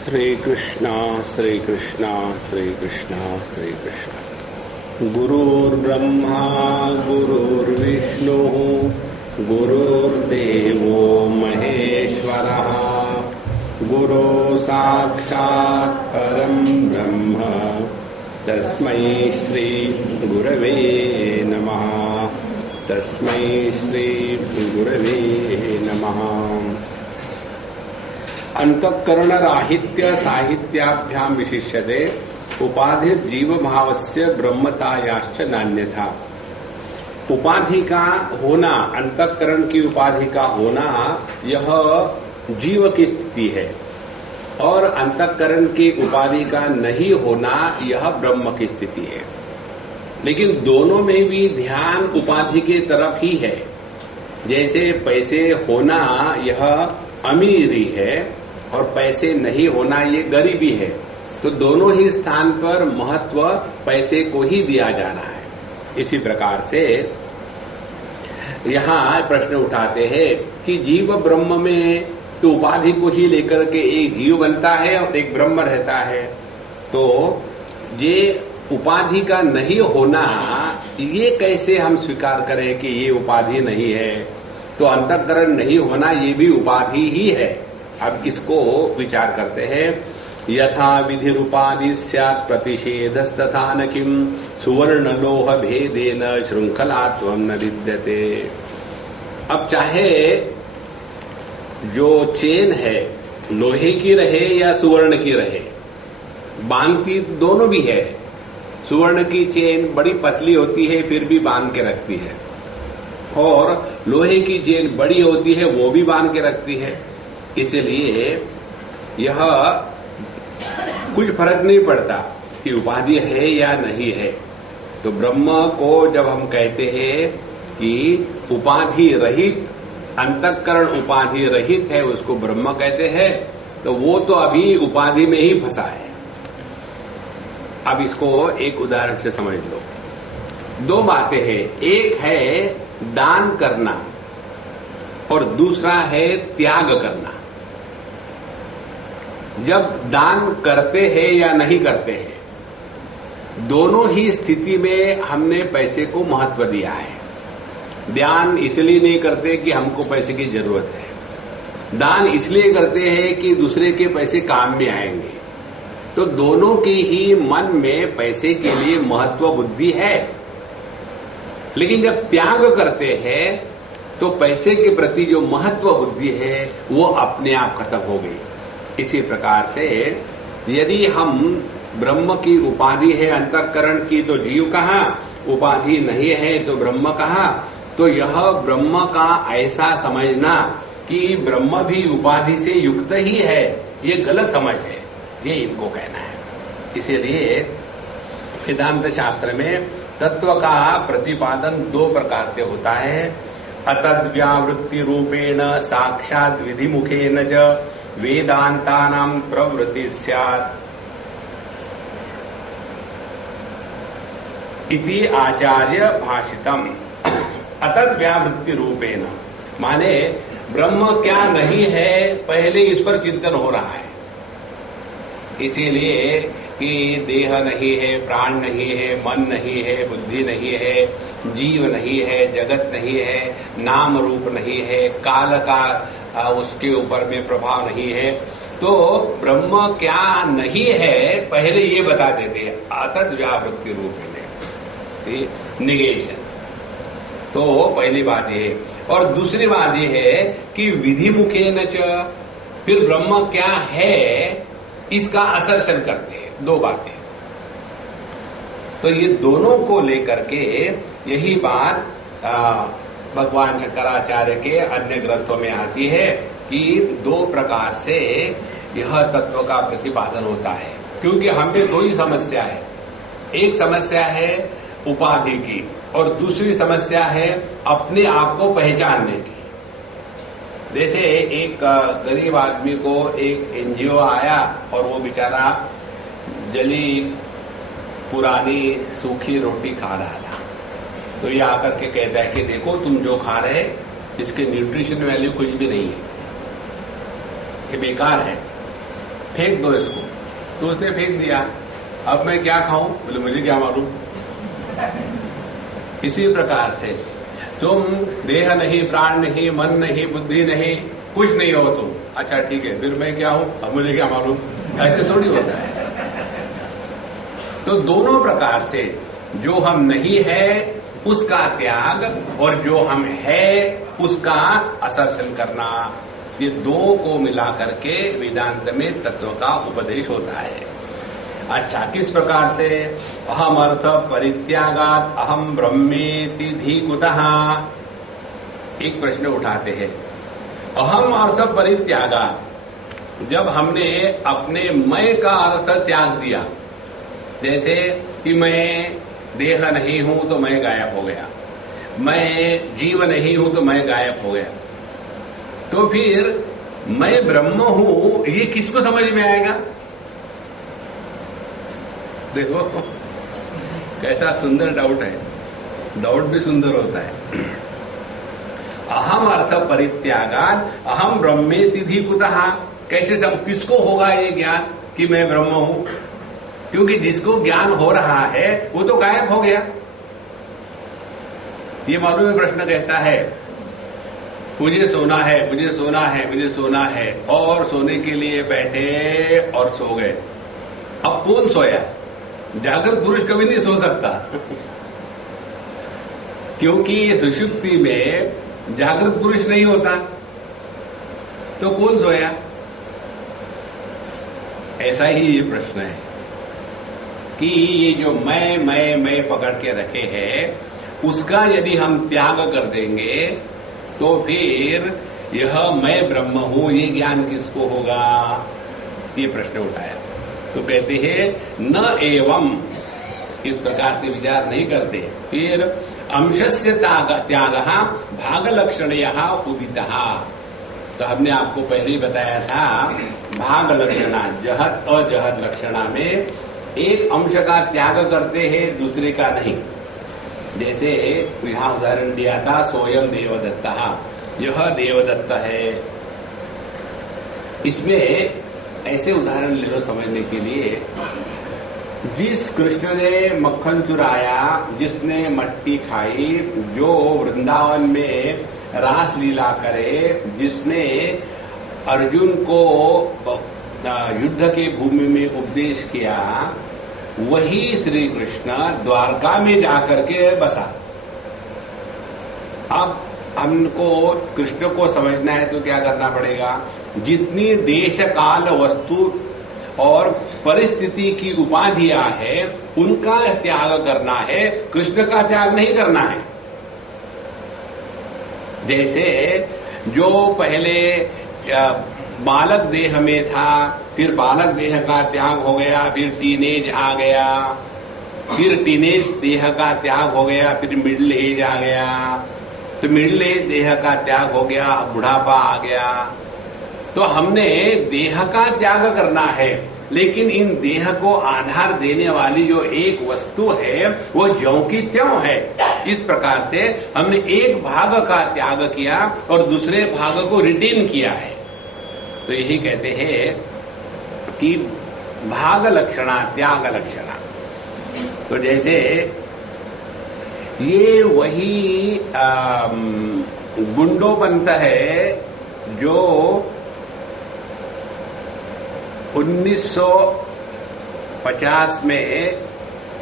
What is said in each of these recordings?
श्री कृष्णा श्री कृष्णा श्री कृष्णा श्री कृष्णा। गुरुर्ब्रह्मा गुरुर्विष्णु गुरुर्देवो महेश्वरः गुरु साक्षात् परं ब्रह्म तस्मै श्री गुरवे नमः। तस्मै श्री गुरवे नमः। अंतःकरण राहित्य साहित्याभ्याम विशिष्यते उपाधि जीव भावस्य ब्रह्मतायाश्च नान्यथा। उपाधि का होना, अंतःकरण की उपाधि का होना यह जीव की स्थिति है और अंतःकरण की उपाधि का नहीं होना यह ब्रह्म की स्थिति है। लेकिन दोनों में भी ध्यान उपाधि के तरफ ही है। जैसे पैसे होना यह अमीरी है और पैसे नहीं होना ये गरीबी है, तो दोनों ही स्थान पर महत्व पैसे को ही दिया जाना है। इसी प्रकार से यहाँ प्रश्न उठाते हैं कि जीव ब्रह्म में तो उपाधि को ही लेकर के एक जीव बनता है और एक ब्रह्म रहता है, तो ये उपाधि का नहीं होना ये कैसे हम स्वीकार करें कि ये उपाधि नहीं है? तो अंतःकरण नहीं होना ये भी उपाधि ही है। अब इसको विचार करते हैं। यथा विधि उपाधि स्यात् प्रतिषेधस्तथा न किम सुवर्ण लोह भेदेन श्रृंखलात्वं न विद्यते। अब चाहे जो चेन है लोहे की रहे या सुवर्ण की रहे, बांधती दोनों भी है। सुवर्ण की चेन बड़ी पतली होती है फिर भी बांध के रखती है, और लोहे की चेन बड़ी होती है वो भी बांध के रखती है। इसलिए यह कुछ फर्क नहीं पड़ता कि उपाधि है या नहीं है। तो ब्रह्म को जब हम कहते हैं कि उपाधि रहित, अंतःकरण उपाधि रहित है, उसको ब्रह्म कहते हैं, तो वो तो अभी उपाधि में ही फंसा है। अब इसको एक उदाहरण से समझ लो। दो बातें हैं, एक है दान करना और दूसरा है त्याग करना। जब दान करते हैं या नहीं करते हैं, दोनों ही स्थिति में हमने पैसे को महत्व दिया है। दान इसलिए नहीं करते कि हमको पैसे की जरूरत है, दान इसलिए करते हैं कि दूसरे के पैसे काम में आएंगे। तो दोनों की ही मन में पैसे के लिए महत्व बुद्धि है। लेकिन जब त्याग करते हैं तो पैसे के प्रति जो महत्व बुद्धि है वो अपने आप खत्म हो गई। इसी प्रकार से यदि हम ब्रह्म की उपाधि है अंतःकरण की तो जीव कहा, उपाधि नहीं है तो ब्रह्म कहा, तो यह ब्रह्म का ऐसा समझना कि ब्रह्म भी उपाधि से युक्त ही है, ये गलत समझ है, ये इनको कहना है। इसीलिए वेदांत शास्त्र में तत्व का प्रतिपादन दो प्रकार से होता है। अतद्व्यावृत्ति रूपेण साक्षात् विधि मुखेन च वेदांतानां प्रवृत्ति स्यात् इति आचार्य भाषितम। अतद्व्यावृत्ति रूपेण माने ब्रह्म क्या नहीं है पहले इस पर चिंतन हो रहा है। इसीलिए कि देह नहीं है, प्राण नहीं है, मन नहीं है, बुद्धि नहीं है, जीव नहीं है, जगत नहीं है, नाम रूप नहीं है, काल का उसके ऊपर में प्रभाव नहीं है, तो ब्रह्म क्या नहीं है पहले ये बता देते हैं। अतद्व्यावृत्ति रूप में निगेशन। तो पहली बात ये, और दूसरी बात ये है कि विधि मुखेन च, फिर ब्रह्म क्या है इसका असर्शन करते हैं। दो बातें, तो ये दोनों को लेकर के यही बात भगवान शंकराचार्य के अन्य ग्रंथों में आती है कि दो प्रकार से यह तत्व का प्रतिपादन होता है। क्योंकि हमें दो ही समस्या है, एक समस्या है उपाधि की और दूसरी समस्या है अपने आप को पहचानने की। जैसे एक गरीब आदमी को एक एनजीओ आया और वो बेचारा जली पुरानी सूखी रोटी खा रहा था, तो ये आकर के कहता है कि देखो तुम जो खा रहे इसके न्यूट्रिशन वैल्यू कुछ भी नहीं है, ये बेकार है। फेंक दो इसको। तो उसने फेंक दिया। अब मैं क्या खाऊं? बोले मुझे क्या मालूम। इसी प्रकार से तुम देह नहीं, प्राण नहीं, मन नहीं, बुद्धि नहीं, कुछ नहीं हो तुम। अच्छा ठीक है, फिर मैं क्या हूं? अब मुझे क्या मालूम। ऐसे थोड़ी होता है। तो दोनों प्रकार से जो हम नहीं है उसका त्याग और जो हम है उसका असर्शन करना, ये दो को मिला करके वेदांत में तत्व का उपदेश होता है। अच्छा, किस प्रकार से? अहम अर्थ परित्यागात अहम ब्रह्मेति धीकुतः। एक प्रश्न उठाते हैं। अहम अर्थ परित्यागात, जब हमने अपने मैं का अर्थ त्याग दिया, जैसे कि मैं देह नहीं हूं तो मैं गायब हो गया, मैं जीव नहीं हूं तो मैं गायब हो गया, तो फिर मैं ब्रह्म हूं ये किसको समझ में आएगा? देखो कैसा सुंदर डाउट है। डाउट भी सुंदर होता है। अहम अर्थ परित्यागात अहम ब्रह्मेति धीकुतः। कैसे किसको होगा ये ज्ञान कि मैं ब्रह्म हूं? क्योंकि जिसको ज्ञान हो रहा है वो तो गायब हो गया। ये मालूम है प्रश्न कैसा है? मुझे सोना है, मुझे सोना है, मुझे सोना है, और सोने के लिए बैठे और सो गए। अब कौन सोया? जागृत पुरुष कभी नहीं सो सकता क्योंकि सुषुप्ति में जागृत पुरुष नहीं होता। तो कौन सोया? ऐसा ही ये प्रश्न है कि ये जो मैं पकड़ के रखे हैं उसका यदि हम त्याग कर देंगे तो फिर यह मैं ब्रह्म हूं ये ज्ञान किसको होगा? ये प्रश्न उठाया। तो कहते हैं न एवं, इस प्रकार से विचार नहीं करते। फिर अंशस्य त्याग भाग लक्षण उदितः। तो हमने आपको पहले ही बताया था भाग लक्षणा, जहत अजहत लक्षणा में एक अंश का त्याग करते हैं, दूसरे का नहीं। जैसे यहां उदाहरण दिया था सोयम देवदत्ता, यह देवदत्त है। इसमें ऐसे उदाहरण ले लो समझने के लिए। जिस कृष्ण ने मक्खन चुराया, जिसने मट्टी खाई, जो वृंदावन में रास लीला करे, जिसने अर्जुन को युद्ध की भूमि में उपदेश किया, वही श्री कृष्ण द्वारका में जाकर के बसा। अब हमको कृष्ण को समझना है तो क्या करना पड़ेगा? जितनी देश काल वस्तु और परिस्थिति की उपाधियां है उनका त्याग करना है, कृष्ण का त्याग नहीं करना है। जैसे जो पहले बालक देह में था, फिर बालक देह का त्याग हो गया, फिर टीनेज आ गया, फिर टीनेज देह का त्याग हो गया, फिर मिडिल एज आ गया, तो मिडिल एज देह का त्याग हो गया, बुढ़ापा आ गया। तो हमने देह का त्याग करना है, लेकिन इन देह को आधार देने वाली जो एक वस्तु है वो ज्यों की त्यों है। इस प्रकार से हमने एक भाग का त्याग किया और दूसरे भाग को रिटेन किया है। तो यही कहते हैं कि भाग लक्षणा त्याग लक्षणा। तो जैसे ये वही गुंडोपंत है जो 1950 में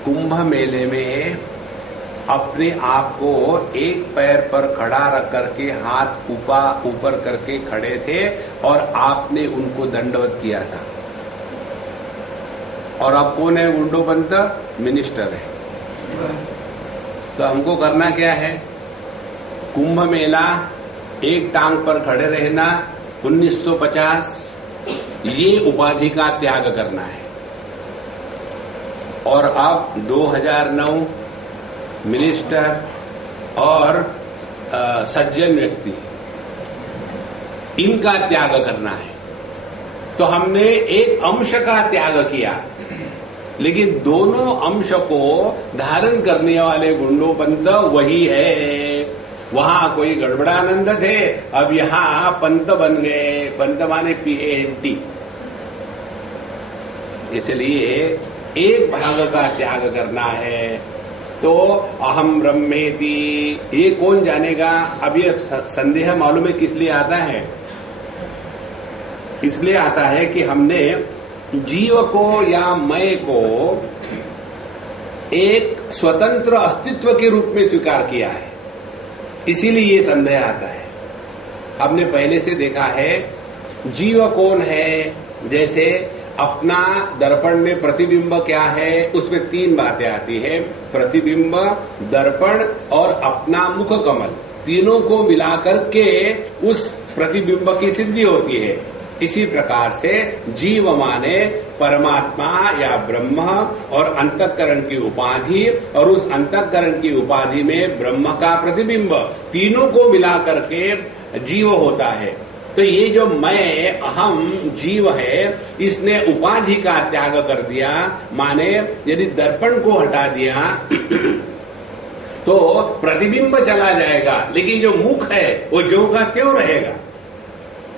कुंभ मेले में अपने आप को एक पैर पर खड़ा रख करके हाथ ऊपर करके खड़े थे और आपने उनको दंडवत किया था। और अब कौन है गुंडोपंत? मिनिस्टर है। तो हमको करना क्या है? कुंभ मेला, एक टांग पर खड़े रहना, 1950 ये उपाधि का त्याग करना है। और अब 2009 मिनिस्टर और सज्जन व्यक्ति, इनका त्याग करना है। तो हमने एक अंश का त्याग किया, लेकिन दोनों अंश को धारण करने वाले गुंडोपंत वही है। वहां कोई गड़बड़ानंद थे, अब यहां पंत बन गए। पंत माने PANT, इसलिए एक भाग का त्याग करना है। तो अहम ब्रह्मेति ये कौन जानेगा? अब ये संदेह मालूम है किस लिए आता है? इसलिए आता है कि हमने जीव को या मैं को एक स्वतंत्र अस्तित्व के रूप में स्वीकार किया है, इसीलिए ये संदेह आता है। हमने पहले से देखा है जीव कौन है, जैसे अपना दर्पण में प्रतिबिंब क्या है, उसमें 3 बातें आती है, प्रतिबिंब, दर्पण और अपना मुख कमल, तीनों को मिलाकर के उस प्रतिबिंब की सिद्धि होती है। इसी प्रकार से जीव माने परमात्मा या ब्रह्म और अंतःकरण की उपाधि, और उस अंतःकरण की उपाधि में ब्रह्म का प्रतिबिंब, तीनों को मिलाकर के जीव होता है। तो ये जो मैं अहम जीव है, इसने उपाधि का त्याग कर दिया। माने यदि दर्पण को हटा दिया तो प्रतिबिंब चला जाएगा, लेकिन जो मुख है वो ज्यों का त्यों रहेगा।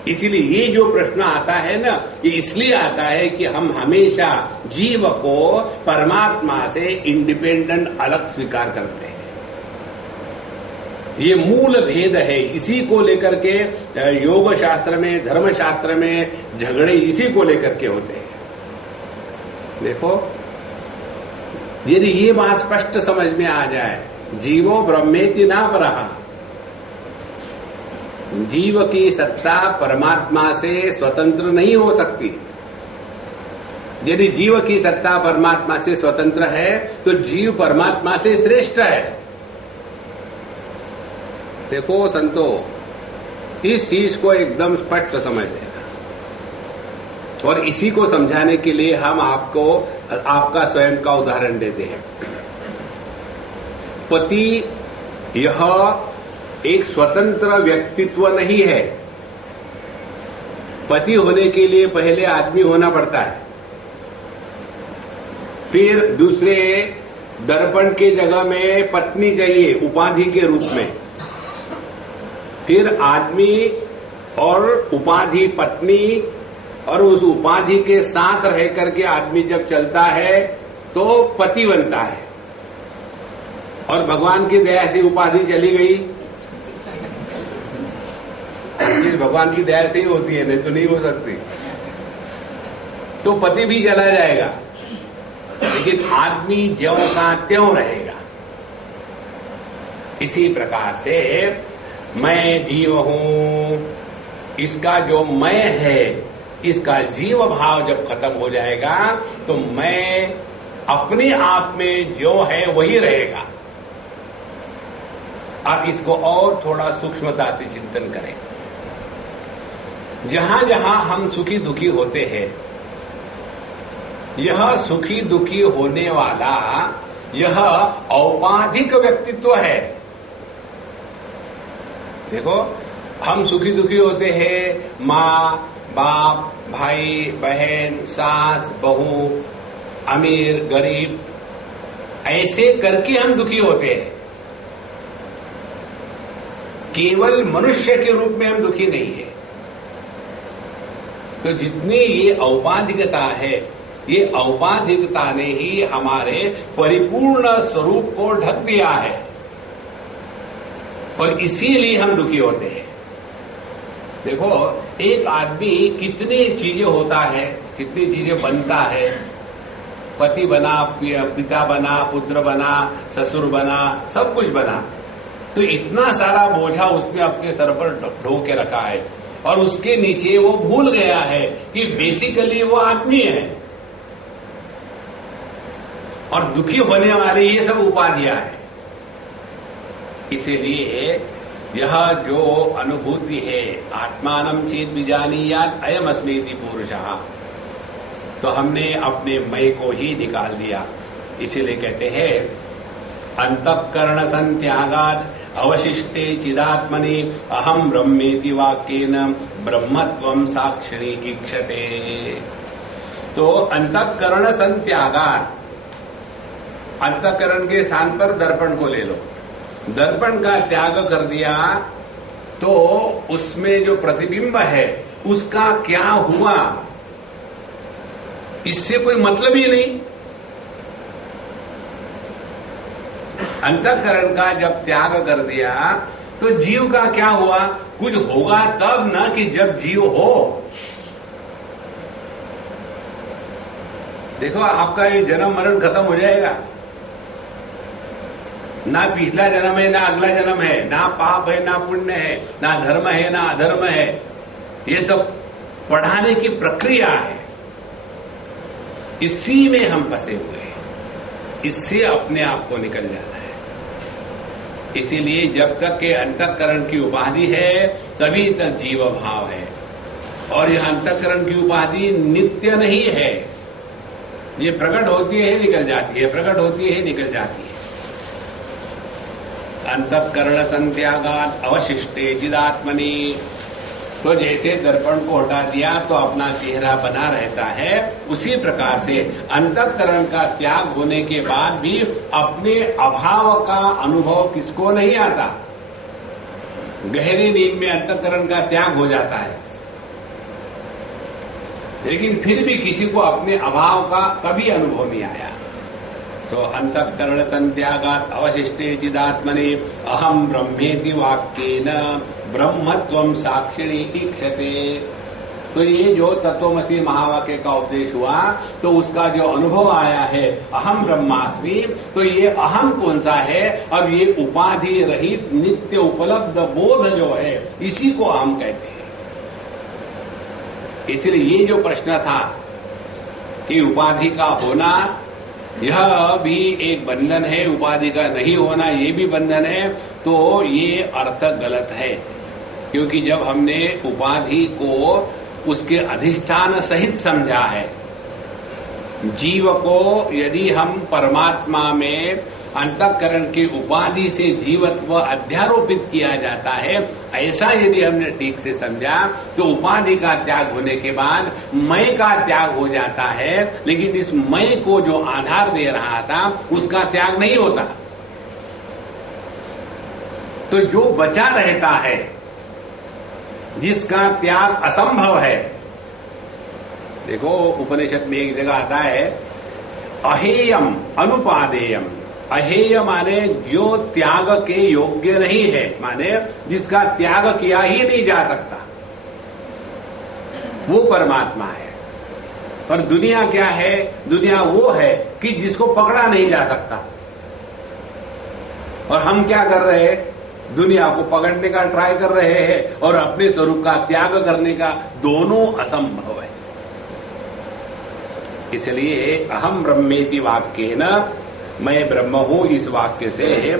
इसीलिए ये जो प्रश्न आता है ना, ये इसलिए आता है कि हम हमेशा जीव को परमात्मा से इंडिपेंडेंट अलग स्वीकार करते हैं। ये मूल भेद है। इसी को लेकर के योग शास्त्र में, धर्म शास्त्र में झगड़े इसी को लेकर के होते हैं। देखो, यदि ये बात स्पष्ट समझ में आ जाए, जीवो ब्रह्मेति ना परहा, जीव की सत्ता परमात्मा से स्वतंत्र नहीं हो सकती। यदि जीव की सत्ता परमात्मा से स्वतंत्र है तो जीव परमात्मा से श्रेष्ठ है। देखो संतो, इस चीज को एकदम स्पष्ट समझ लेना, और इसी को समझाने के लिए हम आपका स्वयं का उदाहरण देते हैं। पति यह एक स्वतंत्र व्यक्तित्व नहीं है। पति होने के लिए पहले आदमी होना पड़ता है, फिर दूसरे दर्पण के जगह में पत्नी चाहिए उपाधि के रूप में, फिर आदमी और उपाधि पत्नी, और उस उपाधि के साथ रह करके आदमी जब चलता है तो पति बनता है। और भगवान की दया से उपाधि चली गई, भगवान की दया से ही होती है, नहीं तो नहीं हो सकती। तो पति भी चला जाएगा, लेकिन आदमी ज्यों का त्यों रहेगा। इसी प्रकार से मैं जीव हूं, इसका जो मैं है, इसका जीव भाव जब खत्म हो जाएगा तो मैं अपने आप में जो है वही रहेगा। अब इसको और थोड़ा सूक्ष्मता से चिंतन करें। जहां जहां हम सुखी दुखी होते हैं, यह सुखी दुखी होने वाला यह औपाधिक व्यक्तित्व है। देखो, हम सुखी दुखी होते हैं, माँ बाप, भाई बहन, सास बहू, अमीर गरीब, ऐसे करके हम दुखी होते हैं। केवल मनुष्य के रूप में हम दुखी नहीं है। तो जितनी ये औपाधिकता है, ये औपाधिकता ने ही हमारे परिपूर्ण स्वरूप को ढक दिया है, और इसीलिए हम दुखी होते हैं। देखो, एक आदमी कितनी चीजें होता है, कितनी चीजें बनता है, पति बना, पिता बना, पुत्र बना, ससुर बना, सब कुछ बना, तो इतना सारा बोझा उसने अपने सर पर ढो के रखा है, और उसके नीचे वो भूल गया है कि बेसिकली वो आदमी है, और दुखी होने वाली ये सब उपाधियां हैं। इसीलिए यह जो अनुभूति है, आत्मानं चेत विजानीयात् अयम् अस्मीति पुरुषः, तो हमने अपने मैं को ही निकाल दिया। इसीलिए कहते हैं अंतःकरण संत्यागात् अवशिष्टे चिदात्मनि अहम ब्रह्मेति वाक्येन ब्रह्मत्वं साक्षिणी ईक्षते। तो अंतःकरण संत्यागात्, अंतःकरण के स्थान पर दर्पण को ले लो, दर्पण का त्याग कर दिया तो उसमें जो प्रतिबिंब है उसका क्या हुआ, इससे कोई मतलब ही नहीं। अंतःकरण का जब त्याग कर दिया तो जीव का क्या हुआ? कुछ होगा तब ना कि जब जीव हो। देखो आपका ये जन्म मरण खत्म हो जाएगा, ना पिछला जन्म है ना अगला जन्म है, ना पाप है ना पुण्य है, ना धर्म है ना अधर्म है। ये सब पढ़ाने की प्रक्रिया है। इसी में हम फंसे हुए हैं, इससे अपने आप को निकल जाना है। इसीलिए जब तक के अंतःकरण की उपाधि है तभी तक जीव भाव है। और यह अंतःकरण की उपाधि नित्य नहीं है, ये प्रकट होती है निकल जाती है, प्रकट होती है निकल जाती है। अंतःकरण संत्यागात् अवशिष्टे चिदात्मनि। तो जैसे दर्पण को हटा दिया तो अपना चेहरा बना रहता है, उसी प्रकार से अंतःकरण का त्याग होने के बाद भी अपने अभाव का अनुभव किसको नहीं आता। गहरी नींद में अंतःकरण का त्याग हो जाता है, लेकिन फिर भी किसी को अपने अभाव का कभी अनुभव नहीं आया। तो अंतःकरण संत्यागात् अवशिष्टे चिदात्मनि अहम ब्रह्मेति वाक्येन ब्रह्मत्वं साक्षिणी ईक्षते। तो ये जो तत्वमसि महावाक्य का उपदेश हुआ तो उसका जो अनुभव आया है अहम ब्रह्मास्मि, तो ये अहम कौन सा है? अब ये उपाधि रहित नित्य उपलब्ध बोध जो है इसी को अहम कहते हैं। इसलिए ये जो प्रश्न था कि उपाधि का होना यह भी एक बंधन है, उपाधि का नहीं होना ये भी बंधन है, तो ये अर्थ गलत है। क्योंकि जब हमने उपाधि को उसके अधिष्ठान सहित समझा है, जीव को यदि हम परमात्मा में अंतःकरण की उपाधि से जीवत्व अध्यारोपित किया जाता है, ऐसा यदि हमने ठीक से समझा तो उपाधि का त्याग होने के बाद मैं का त्याग हो जाता है। लेकिन इस मैं को जो आधार दे रहा था उसका त्याग नहीं होता। तो जो बचा रहता है, जिसका त्याग असंभव है, देखो उपनिषद में एक जगह आता है अहेयम अनुपादेयम। अहेय माने जो त्याग के योग्य नहीं है, माने जिसका त्याग किया ही नहीं जा सकता, वो परमात्मा है। और दुनिया क्या है? दुनिया वो है कि जिसको पकड़ा नहीं जा सकता। और हम क्या कर रहे हैं? दुनिया को पकड़ने का ट्राई कर रहे हैं और अपने स्वरूप का त्याग करने का, दोनों असंभव है। इसलिए अहम ब्रह्मेति वाक्येन, मैं ब्रह्म हूं, इस वाक्य से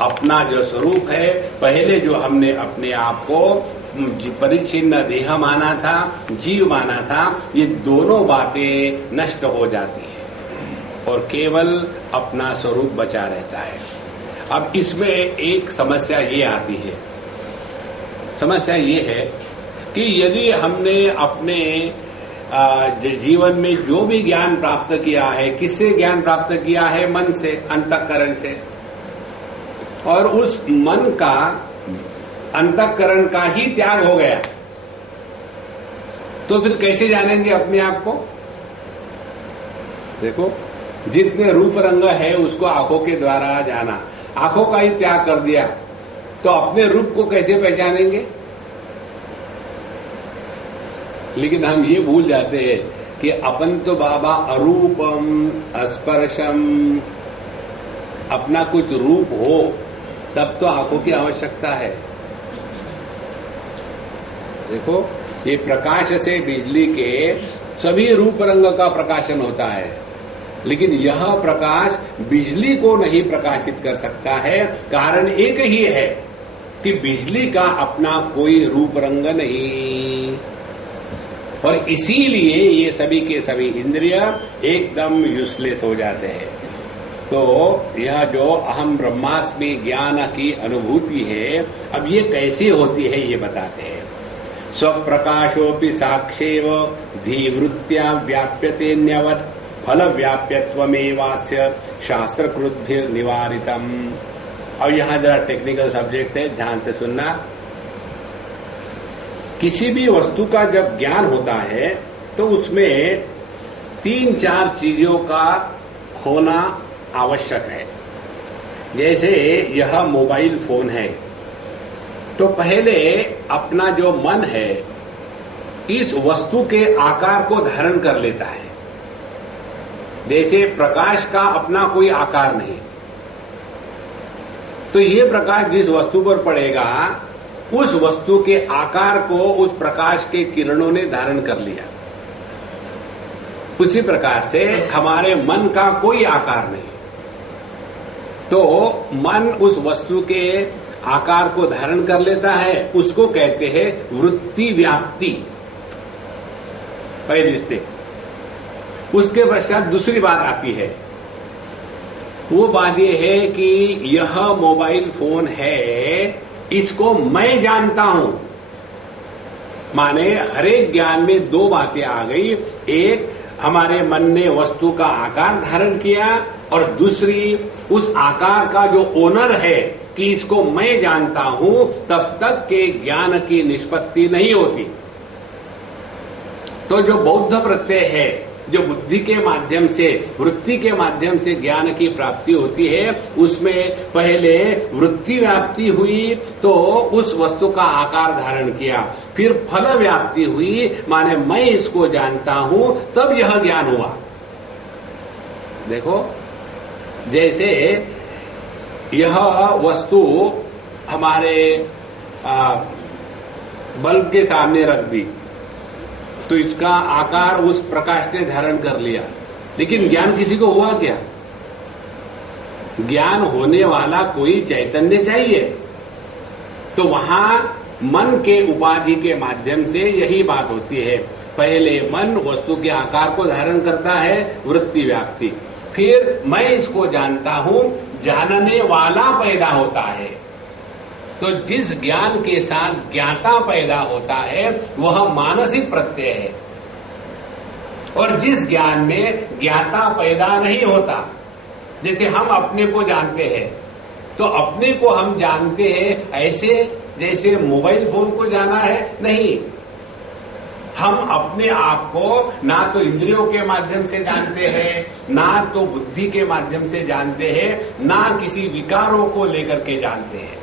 अपना जो स्वरूप है, पहले जो हमने अपने आप को परिच्छिन्न देह माना था, जीव माना था, ये दोनों बातें नष्ट हो जाती हैं और केवल अपना स्वरूप बचा रहता है। अब इसमें एक समस्या ये आती है, समस्या ये है कि यदि हमने अपने जीवन में जो भी ज्ञान प्राप्त किया है, किससे ज्ञान प्राप्त किया है? मन से, अंतःकरण से। और उस मन का, अंतःकरण का ही त्याग हो गया, तो फिर कैसे जानेंगे अपने आप को? देखो, जितने रूप रंग है उसको आंखों के द्वारा जाना, आंखों का ही त्याग कर दिया तो अपने रूप को कैसे पहचानेंगे? लेकिन हम ये भूल जाते हैं कि अपन तो बाबा अरूपम अस्पर्शम, अपना कुछ रूप हो तब तो आंखों की आवश्यकता है। देखो, ये प्रकाश से बिजली के सभी रूप रंग का प्रकाशन होता है, लेकिन यह प्रकाश बिजली को नहीं प्रकाशित कर सकता है। कारण एक ही है कि बिजली का अपना कोई रूप रंग नहीं, और इसीलिए ये सभी के सभी इंद्रिय एकदम यूजलेस हो जाते हैं। तो यह जो अहम ब्रह्मास्मि ज्ञान की अनुभूति है, अब ये कैसे होती है ये बताते हैं। स्वप्रकाशोपि साक्षेव धीवृत्त्या व्याप्यतेन्यवत् फल व्याप्यत्वमेवास्य शास्त्रकृद्भिर निवारितम। अब यहां जरा टेक्निकल सब्जेक्ट है, ध्यान से सुनना। किसी भी वस्तु का जब ज्ञान होता है तो उसमें 3-4 चीजों का होना आवश्यक है। जैसे यह मोबाइल फोन है, तो पहले अपना जो मन है इस वस्तु के आकार को धारण कर लेता है। जैसे प्रकाश का अपना कोई आकार नहीं, तो ये प्रकाश जिस वस्तु पर पड़ेगा उस वस्तु के आकार को उस प्रकाश के किरणों ने धारण कर लिया। उसी प्रकार से हमारे मन का कोई आकार नहीं, तो मन उस वस्तु के आकार को धारण कर लेता है। उसको कहते हैं वृत्ति व्याप्ति, पहली स्टेप। उसके पश्चात दूसरी बात आती है, वो बात यह है कि यह मोबाइल फोन है, इसको मैं जानता हूं। माने हरेक ज्ञान में 2 बातें आ गई। एक, हमारे मन ने वस्तु का आकार धारण किया, और दूसरी, उस आकार का जो ओनर है कि इसको मैं जानता हूं, तब तक के ज्ञान की निष्पत्ति नहीं होती। तो जो बौद्ध प्रत्यय है, जो बुद्धि के माध्यम से, वृत्ति के माध्यम से ज्ञान की प्राप्ति होती है, उसमें पहले वृत्ति व्याप्ति हुई तो उस वस्तु का आकार धारण किया, फिर फल व्याप्ति हुई, माने मैं इसको जानता हूं, तब यह ज्ञान हुआ। देखो, जैसे यह वस्तु हमारे बल्ब के सामने रख दी, तो इसका आकार उस प्रकाश ने धारण कर लिया, लेकिन ज्ञान किसी को हुआ क्या? ज्ञान होने वाला कोई चैतन्य चाहिए। तो वहां मन के उपाधि के माध्यम से यही बात होती है। पहले मन वस्तु के आकार को धारण करता है, वृत्ति व्याप्ति, फिर मैं इसको जानता हूं, जानने वाला पैदा होता है। तो जिस ज्ञान के साथ ज्ञाता पैदा होता है वह मानसिक प्रत्यय है, और जिस ज्ञान में ज्ञाता पैदा नहीं होता, जैसे हम अपने को जानते हैं, तो अपने को हम जानते हैं ऐसे जैसे मोबाइल फोन को जाना है? नहीं, हम अपने आप को ना तो इंद्रियों के माध्यम से जानते हैं, ना तो बुद्धि के माध्यम से जानते हैं, ना किसी विकारों को लेकर के जानते हैं।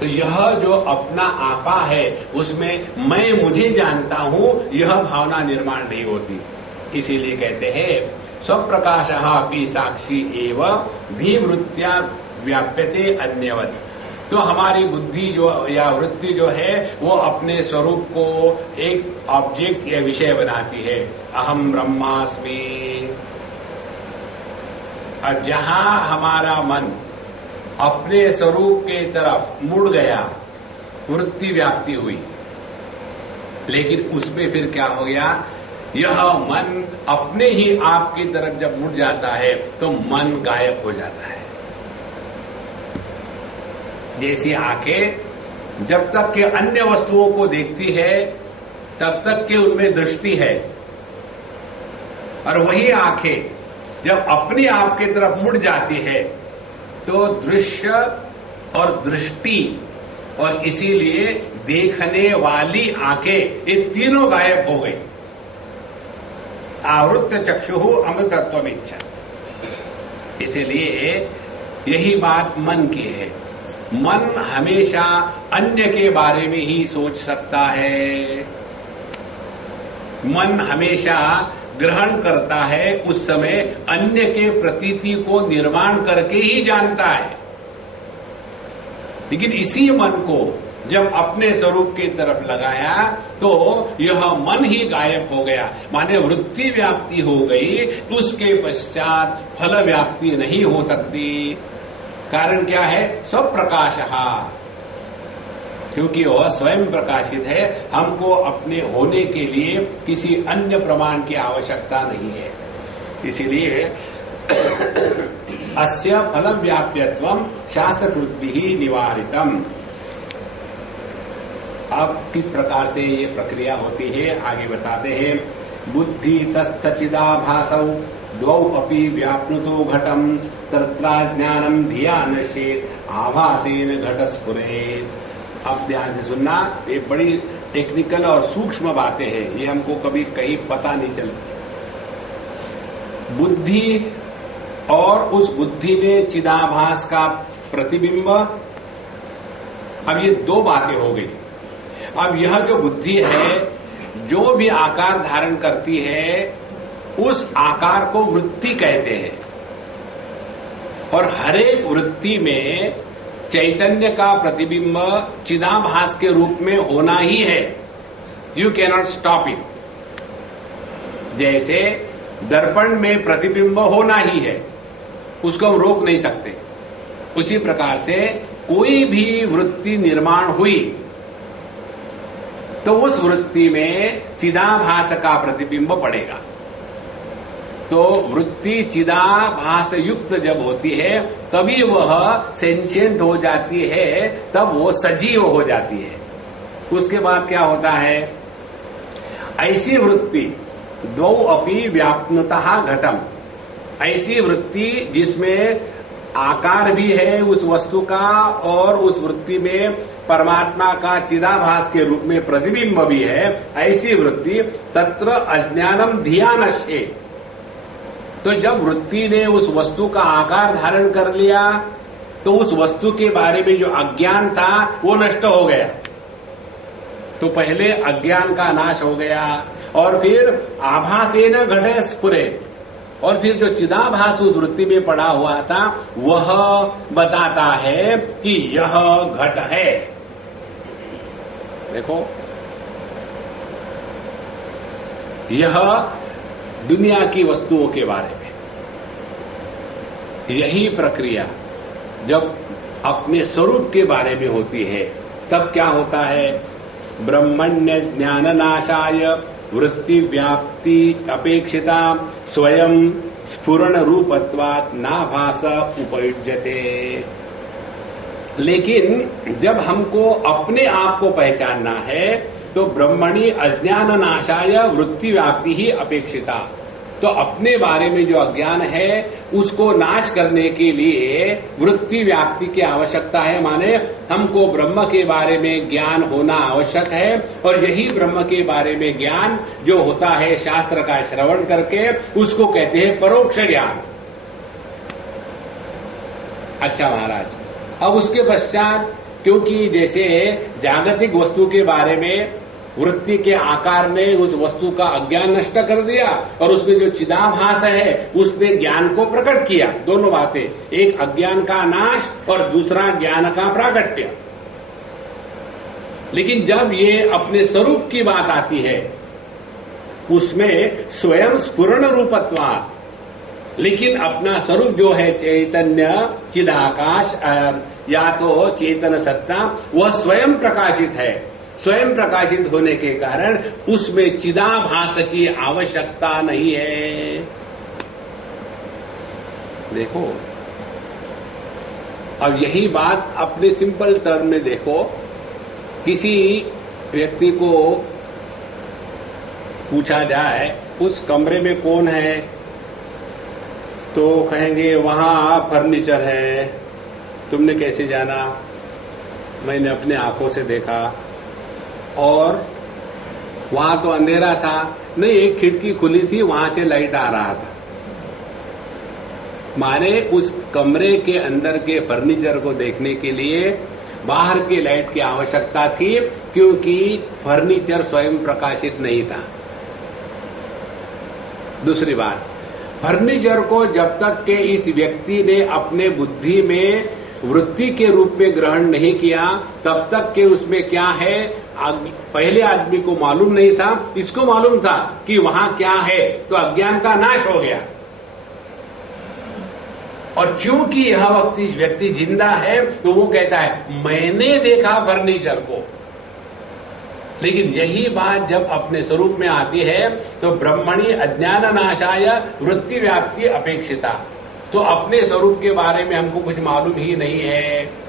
तो यह जो अपना आपा है, उसमें मैं मुझे जानता हूं, यह भावना निर्माण नहीं होती। इसीलिए कहते हैं स्वप्रकाशः अपि साक्षी एव धीवृत्त्या व्याप्यते अन्यवत्। तो हमारी बुद्धि जो या वृत्ति जो है वो अपने स्वरूप को एक ऑब्जेक्ट या विषय बनाती है, अहम ब्रह्मास्मि। और जहां हमारा मन अपने स्वरूप के तरफ मुड़ गया, वृत्ति व्याप्ति हुई, लेकिन उसमें फिर क्या हो गया? यह मन अपने ही आप की तरफ जब मुड़ जाता है तो मन गायब हो जाता है। जैसी आंखें जब तक के अन्य वस्तुओं को देखती है तब तक के उनमें दृष्टि है, और वही आंखें जब अपने आप की तरफ मुड़ जाती है तो दृश्य और दृष्टि और इसीलिए देखने वाली आंखें, ये तीनों गायब हो गई। आवृत्त चक्षुः अमृतत्वमिच्छा। इसीलिए यही बात मन की है। मन हमेशा अन्य के बारे में ही सोच सकता है। मन हमेशा ग्रहण करता है, उस समय अन्य के प्रतीति को निर्माण करके ही जानता है। लेकिन इसी मन को जब अपने स्वरूप की तरफ लगाया तो यह मन ही गायब हो गया, माने वृत्ति व्याप्ति हो गई। उसके पश्चात फल व्याप्ति नहीं हो सकती। कारण क्या है? स्वप्रकाशः, क्योंकि वह स्वयं प्रकाशित है। हमको अपने होने के लिए किसी अन्य प्रमाण की आवश्यकता नहीं है। इसीलिए अस्य फल व्याप्यत्वं शास्त्रकृद्भिः निवारितम्। अब किस प्रकार से ये प्रक्रिया होती है आगे बताते हैं। बुद्धि तस्थचिदाभासौ द्वौ अपि व्याप्नुतो घटम तत्रा ज्ञानम धिया नश्येत् आभासेन घट स्फुरेत्। अब ध्यान से सुनना, ये बड़ी टेक्निकल और सूक्ष्म बातें हैं, ये हमको कभी कहीं पता नहीं चलती। बुद्धि और उस बुद्धि में चिदाभास का प्रतिबिंब। अब ये दो बातें हो गई। अब यह जो बुद्धि है, जो भी आकार धारण करती है, उस आकार को वृत्ति कहते हैं। और हरेक वृत्ति में चैतन्य का प्रतिबिंब चिदाभास के रूप में होना ही है। You cannot stop it. जैसे दर्पण में प्रतिबिंब होना ही है, उसको हम रोक नहीं सकते। उसी प्रकार से कोई भी वृत्ति निर्माण हुई तो उस वृत्ति में चिदाभास का प्रतिबिंब पड़ेगा। तो वृत्ति चिदाभास युक्त जब होती है तभी वह सेंशिएंट हो जाती है, तब वो सजीव हो जाती है। उसके बाद क्या होता है? ऐसी वृत्ति द्वौ अपि व्याप्नुतः घटम, ऐसी वृत्ति जिसमें आकार भी है उस वस्तु का और उस वृत्ति में परमात्मा का चिदाभास के रूप में प्रतिबिंब भी है, ऐसी वृत्ति तत्र अज्ञानम धियानश्ये। तो जब वृत्ति ने उस वस्तु का आकार धारण कर लिया तो उस वस्तु के बारे में जो अज्ञान था वो नष्ट हो गया। तो पहले अज्ञान का नाश हो गया और फिर आभासेन घटे स्फुरे, और फिर जो चिदाभास उस वृत्ति में पड़ा हुआ था वह बताता है कि यह घट है। देखो, यह दुनिया की वस्तुओं के बारे में। यही प्रक्रिया जब अपने स्वरूप के बारे में होती है तब क्या होता है? ब्रह्मण्य ज्ञान नाशाय वृत्ति व्याप्ति अपेक्षिता स्वयं स्फुरण रूपत्वात् नाभास उपयुज्यते। लेकिन जब हमको अपने आप को पहचानना है तो ब्रह्मणि अज्ञान नाशाय वृत्ति व्याप्ति ही अपेक्षिता। तो अपने बारे में जो अज्ञान है उसको नाश करने के लिए वृत्ति व्याप्ति की आवश्यकता है। माने हमको ब्रह्म के बारे में ज्ञान होना आवश्यक है, और यही ब्रह्म के बारे में ज्ञान जो होता है शास्त्र का श्रवण करके, उसको कहते हैं परोक्ष ज्ञान। अच्छा महाराज, अब उसके पश्चात क्योंकि जैसे जागतिक वस्तु के बारे में वृत्ति के आकार ने उस वस्तु का अज्ञान नष्ट कर दिया और उसमें जो चिदाभास है उसने ज्ञान को प्रकट किया। दोनों बातें, एक अज्ञान का नाश और दूसरा ज्ञान का प्राकट्य। लेकिन जब ये अपने स्वरूप की बात आती है उसमें स्वयं स्फुरण रूपत्वात्, लेकिन अपना स्वरूप जो है चैतन्य चिदाकाश या तो चेतन सत्ता, वह स्वयं प्रकाशित है। स्वयं प्रकाशित होने के कारण उसमें चिदाभास की आवश्यकता नहीं है। देखो, अब यही बात अपने सिंपल टर्म में देखो। किसी व्यक्ति को पूछा जाए उस कमरे में कौन है, तो कहेंगे वहां फर्नीचर है। तुमने कैसे जाना? मैंने अपने आंखों से देखा। और वहां तो अंधेरा था, नहीं, एक खिड़की खुली थी, वहां से लाइट आ रहा था। माने उस कमरे के अंदर के फर्नीचर को देखने के लिए बाहर की लाइट की आवश्यकता थी, क्योंकि फर्नीचर स्वयं प्रकाशित नहीं था। दूसरी बात, फर्नीचर को जब तक के इस व्यक्ति ने अपने बुद्धि में वृत्ति के रूप में ग्रहण नहीं किया तब तक के उसमें क्या है पहले आदमी को मालूम नहीं था। इसको मालूम था कि वहां क्या है, तो अज्ञान का नाश हो गया। और क्योंकि यह व्यक्ति जिंदा है तो वो कहता है मैंने देखा फर्नीचर को। लेकिन यही बात जब अपने स्वरूप में आती है तो ब्रह्मणि अज्ञान नाशाय वृत्ति व्याप्ति अपेक्षिता। तो अपने स्वरूप के बारे में हमको कुछ मालूम ही नहीं है।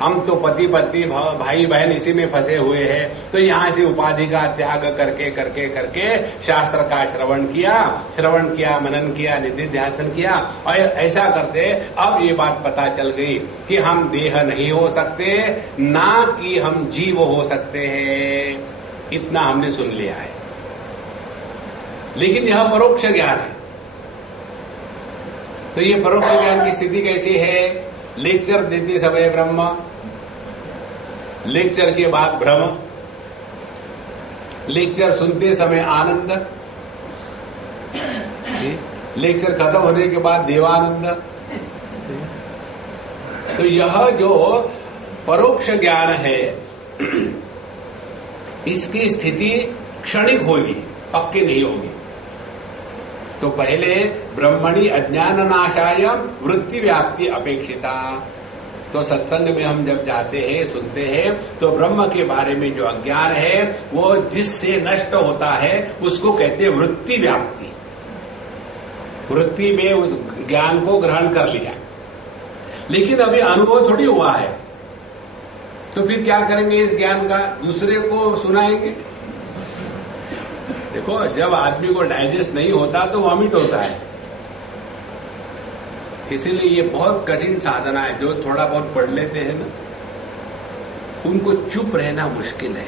हम तो पति पत्नी भाई बहन इसी में फंसे हुए हैं। तो यहाँ से उपाधि का त्याग करके करके करके शास्त्र का श्रवण किया, मनन किया, निधिध्यासन किया, और ऐसा करते अब ये बात पता चल गई कि हम देह नहीं हो सकते, ना कि हम जीव हो सकते हैं। इतना हमने सुन लिया है। लेकिन यह परोक्ष ज्ञान है। तो ये परोक्ष ज्ञान की स्थिति कैसी है? लेक्चर देते समय ब्रह्म, लेक्चर के बाद भ्रम, लेक्चर सुनते समय आनंद, लेक्चर खत्म होने के बाद देवानंद। तो यह जो परोक्ष ज्ञान है इसकी स्थिति क्षणिक होगी, पक्की नहीं होगी। तो पहले ब्रह्मणि अज्ञान नाशाय वृत्ति व्याप्ति अपेक्षिता। तो सत्संग में हम जब जाते हैं, सुनते हैं, तो ब्रह्म के बारे में जो अज्ञान है वो जिससे नष्ट होता है उसको कहते हैं वृत्ति व्याप्ति। वृत्ति में उस ज्ञान को ग्रहण कर लिया, लेकिन अभी अनुभव थोड़ी हुआ है, तो फिर क्या करेंगे? इस ज्ञान का दूसरे को सुनाएंगे। देखो, जब आदमी को डाइजेस्ट नहीं होता तो वॉमिट होता है। इसीलिए ये बहुत कठिन साधना है। जो थोड़ा बहुत पढ़ लेते हैं ना, उनको चुप रहना मुश्किल है।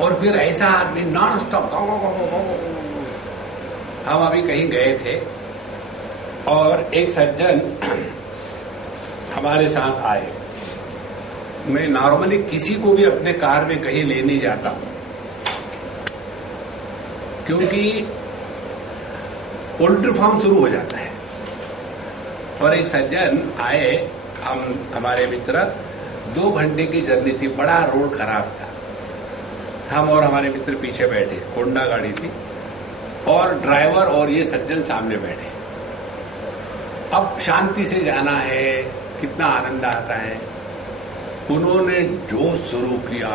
और फिर ऐसा आदमी नॉन स्टॉप। हम अभी कहीं गए थे और एक सज्जन हमारे साथ आए। मैं नॉर्मली किसी को भी अपने कार में कहीं ले नहीं जाता हूं, क्योंकि पोल्ट्री फार्म शुरू हो जाता है। और एक सज्जन आए, हमारे मित्र, 2 घंटे की जर्नी थी, बड़ा रोड खराब था। हम और हमारे मित्र पीछे बैठे, होंडा गाड़ी थी, और ड्राइवर और ये सज्जन सामने बैठे। अब शांति से जाना है, कितना आनंद आता है। उन्होंने जो शुरू किया,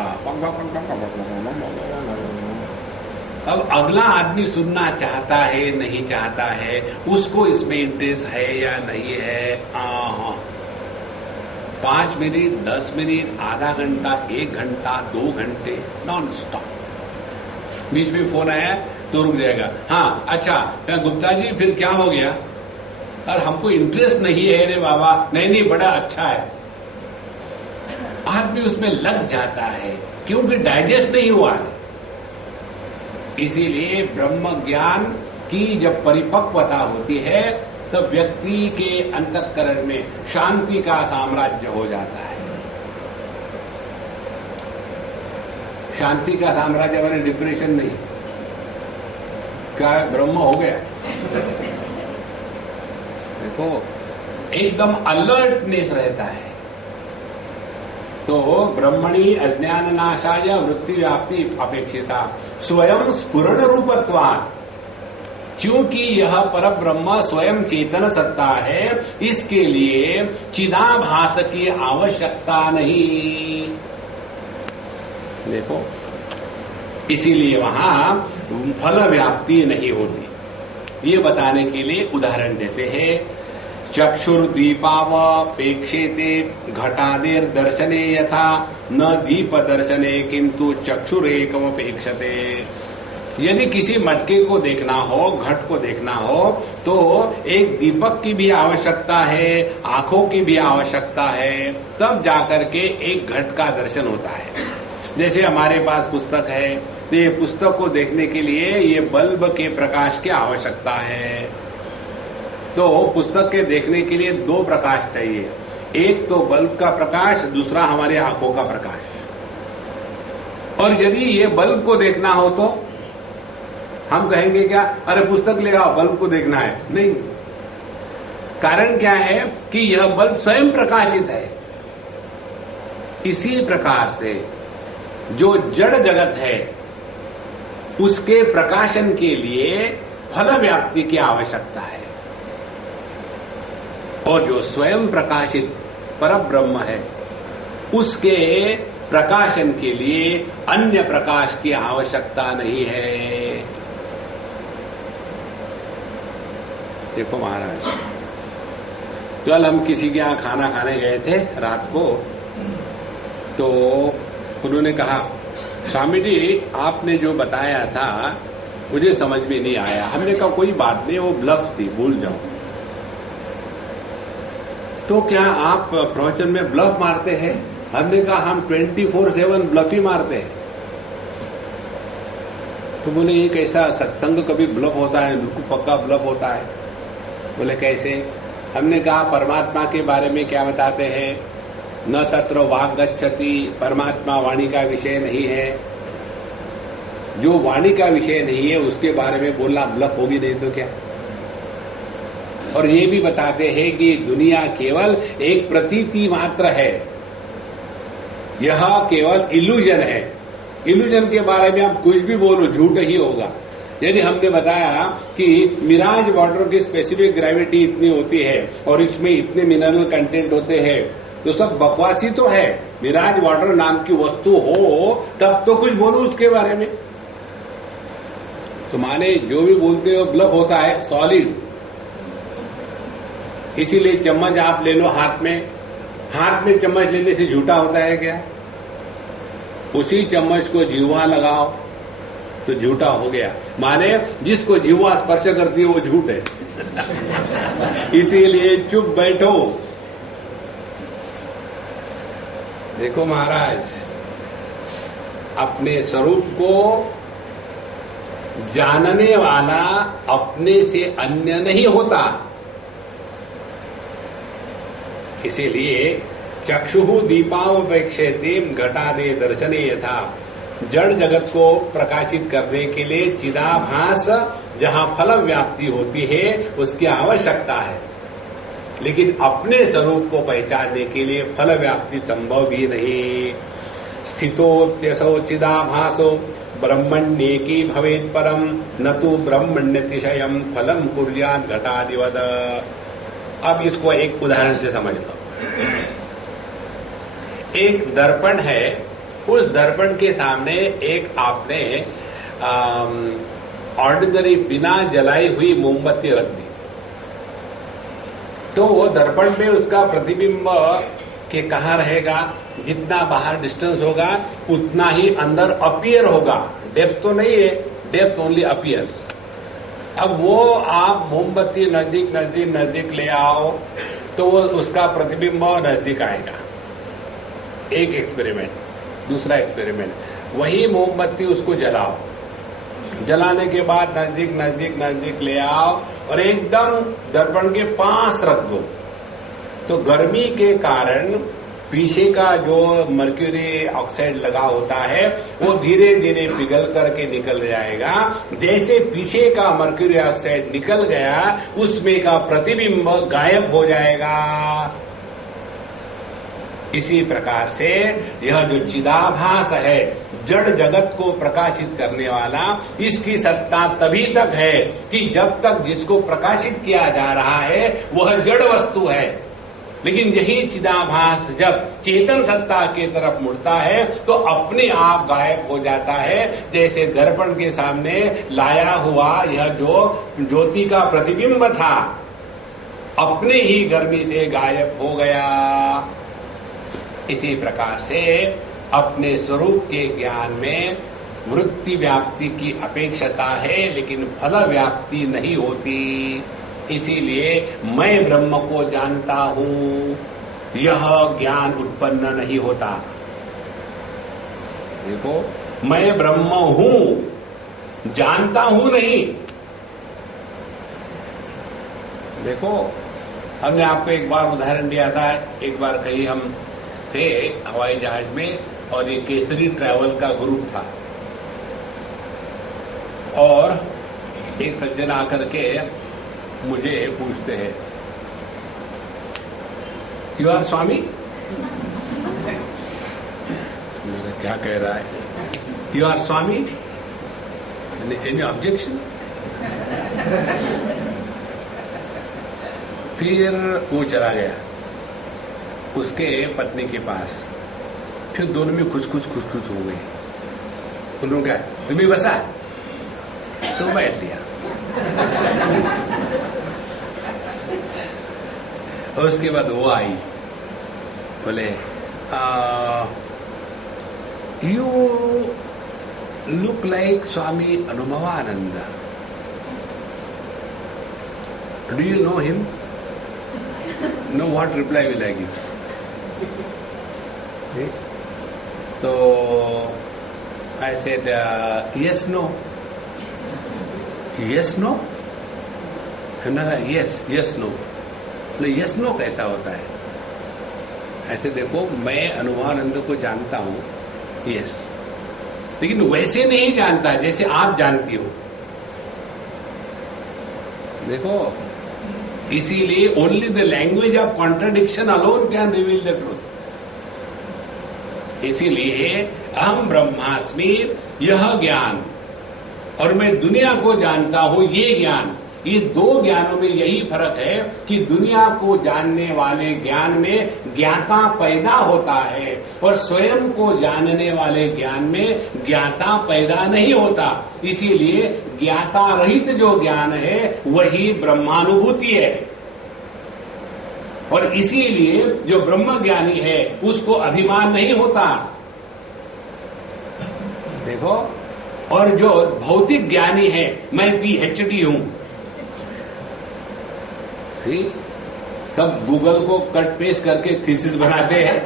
अब अगला आदमी सुनना चाहता है नहीं चाहता है, उसको इसमें इंटरेस्ट है या नहीं है। 5 मिनट, 10 मिनट, आधा घंटा, 1 घंटा, 2 घंटे नॉन स्टॉप। बीच में फोन आया तो रुक जाएगा। हाँ, अच्छा गुप्ता जी, फिर क्या हो गया? और हमको इंटरेस्ट नहीं है रे बाबा। नहीं, बड़ा अच्छा है। आदमी उसमें लग जाता है क्योंकि डाइजेस्ट नहीं हुआ है। इसीलिए ब्रह्म ज्ञान की जब परिपक्वता होती है तब व्यक्ति के अंतःकरण में शांति का साम्राज्य हो जाता है। शांति का साम्राज्य मैंने डिप्रेशन नहीं, क्या ब्रह्म हो गया। देखो, एकदम अलर्टनेस रहता है। तो ब्रह्मणि अज्ञान नाशाय वृत्ति व्याप्ति अपेक्षिता स्वयं स्फुरण रूपत्वात्, क्योंकि यह परब्रह्म स्वयं चेतन सत्ता है, इसके लिए चिदाभास की आवश्यकता नहीं। देखो, इसीलिए वहां फल व्याप्ति नहीं होती। ये बताने के लिए उदाहरण देते हैं। चक्षुर्दीपावपेक्षेते घटादेर दर्शने यथा न दीप दर्शने किंतु चक्षुरेकमपेक्षते। यदि किसी मटके को देखना हो, घट को देखना हो, तो एक दीपक की भी आवश्यकता है, आंखों की भी आवश्यकता है, तब जाकर के एक घट का दर्शन होता है। जैसे हमारे पास पुस्तक है, तो ये पुस्तक को देखने के लिए ये बल्ब के प्रकाश की आवश्यकता है। तो पुस्तक के देखने के लिए 2 प्रकाश चाहिए, एक तो बल्ब का प्रकाश, दूसरा हमारे आंखों का प्रकाश। और यदि ये बल्ब को देखना हो तो हम कहेंगे क्या? अरे पुस्तक ले आओ, बल्ब को देखना है। नहीं, कारण क्या है कि यह बल्ब स्वयं प्रकाशित है। इसी प्रकार से जो जड़ जगत है उसके प्रकाशन के लिए फल व्याप्ति की आवश्यकता है, और जो स्वयं प्रकाशित परब्रह्म है उसके प्रकाशन के लिए अन्य प्रकाश की आवश्यकता नहीं है। देखो महाराज, कल हम किसी के यहां खाना खाने गए थे रात को, तो उन्होंने कहा, स्वामी जी आपने जो बताया था मुझे समझ में नहीं आया। हमने कहा कोई बात नहीं, वो ब्लफ थी, भूल जाओ। तो क्या आप प्रवचन में ब्लफ मारते हैं? हमने कहा हम 24/7 ब्लफ ही मारते हैं। तो बोले ये कैसा सत्संग कभी ब्लफ होता है? बिल्कुल पक्का ब्लफ होता है। बोले कैसे? हमने कहा परमात्मा के बारे में क्या बताते हैं? न तत्र वाग गच्छति, परमात्मा वाणी का विषय नहीं है। जो वाणी का विषय नहीं है उसके बारे में बोलना ब्लफ होगी, नहीं तो क्या। और ये भी बताते हैं कि दुनिया केवल एक प्रतीति मात्र है, यह केवल इल्यूजन है। इल्यूजन के बारे में आप कुछ भी बोलो झूठ ही होगा। यदि हमने बताया कि मिराज वाटर की स्पेसिफिक ग्रेविटी इतनी होती है और इसमें इतने मिनरल कंटेंट होते हैं, तो सब बकवासी तो है। मिराज वाटर नाम की वस्तु हो तब तो कुछ बोलो उसके बारे में। तो माने जो भी बोलते हो ब्लफ होता है, सॉलिड। इसीलिए चम्मच आप ले लो हाथ में चम्मच लेने से झूठा होता है क्या? उसी चम्मच को जीवा लगाओ तो झूठा हो गया। माने जिसको जीवा स्पर्श करती है वो झूठ है। इसीलिए चुप बैठो। देखो महाराज, अपने स्वरूप को जानने वाला अपने से अन्य नहीं होता। इसीलिए चक्षुः दीपावपेक्षते घटादे दर्शने यथा, जड़ जगत को प्रकाशित करने के लिए चिदाभास जहां फल व्याप्ति होती है उसकी आवश्यकता है, लेकिन अपने स्वरूप को पहचानने के लिए फल व्याप्ति संभव भी नहीं। स्थितोप्यसौ चिदाभासो ब्रह्मण्येकी भवेत् परम न तो ब्रह्मण्यतिशयम् फलम कुर्यात् घटादिवद। अब इसको एक उदाहरण से समझ लो। एक दर्पण है, उस दर्पण के सामने एक आपने ऑर्डिनरी बिना जलाई हुई मोमबत्ती रख दी, तो वो दर्पण में उसका प्रतिबिंब के कहाँ रहेगा? जितना बाहर डिस्टेंस होगा उतना ही अंदर अपीयर होगा। डेप्थ तो नहीं है, डेप्थ ओनली अपीयर्स। अब वो आप मोमबत्ती नजदीक नजदीक नजदीक ले आओ तो वो उसका प्रतिबिंब नजदीक आएगा। एक एक्सपेरिमेंट। दूसरा एक्सपेरिमेंट, वही मोमबत्ती उसको जलाओ, जलाने के बाद नजदीक नजदीक नजदीक ले आओ और एकदम दर्पण के पास रख दो, तो गर्मी के कारण पीछे का जो मर्क्यूरी ऑक्साइड लगा होता है वो धीरे धीरे पिघल करके निकल जाएगा। जैसे पीछे का मर्क्यूरी ऑक्साइड निकल गया उसमें का प्रतिबिंब गायब हो जाएगा। इसी प्रकार से यह जो चिदाभास है, जड़ जगत को प्रकाशित करने वाला, इसकी सत्ता तभी तक है कि जब तक जिसको प्रकाशित किया जा रहा है वह जड़ वस्तु है। लेकिन यही चिदाभास जब चेतन सत्ता की तरफ मुड़ता है तो अपने आप गायब हो जाता है। जैसे दर्पण के सामने लाया हुआ यह जो ज्योति का प्रतिबिंब था अपने ही गर्मी से गायब हो गया। इसी प्रकार से अपने स्वरूप के ज्ञान में वृत्ति व्याप्ति की अपेक्षता है, लेकिन फल व्याप्ति नहीं होती। इसीलिए मैं ब्रह्म को जानता हूं, यह ज्ञान उत्पन्न नहीं होता। देखो, मैं ब्रह्म हूं, जानता हूं नहीं। देखो, हमने आपको एक बार उदाहरण दिया था। एक बार कहीं हम थे हवाई जहाज में और ये केसरी ट्रैवल का ग्रुप था और एक सज्जन आकर के मुझे पूछते हैं, यू आर स्वामी? मैंने क्या कह रहा है? You are Swami? Any objection? फिर वो चला गया उसके पत्नी के पास। फिर दोनों में खुश खुश हो गई। उन्होंने कहा, तुम्हें बसा? तो बैठ लिया। और उसके बाद वो आई, बोले you look like Swami Anubhavananda, do you know him? No, what reply will I give? तो I said yes no, yes no, ना, yes yes no, yes no कैसा होता है? ऐसे देखो, मैं अनुभवानंद को जानता हूं, यस, लेकिन वैसे नहीं जानता जैसे आप जानती हो। देखो, इसीलिए only the language of contradiction alone can reveal the truth. इसीलिए अहम ब्रह्मास्मि यह ज्ञान और मैं दुनिया को जानता हूं ये ज्ञान, ये दो ज्ञानों में यही फर्क है कि दुनिया को जानने वाले ज्ञान में ज्ञाता पैदा होता है और स्वयं को जानने वाले ज्ञान में ज्ञाता पैदा नहीं होता। इसीलिए ज्ञाता रहित जो ज्ञान है वही ब्रह्मानुभूति है, और इसीलिए जो ब्रह्म ज्ञानी है उसको अभिमान नहीं होता। देखो, और जो भौतिक ज्ञानी है, मैं PhD हूं, सब गूगल को कट पेस्ट करके थीसिस बनाते हैं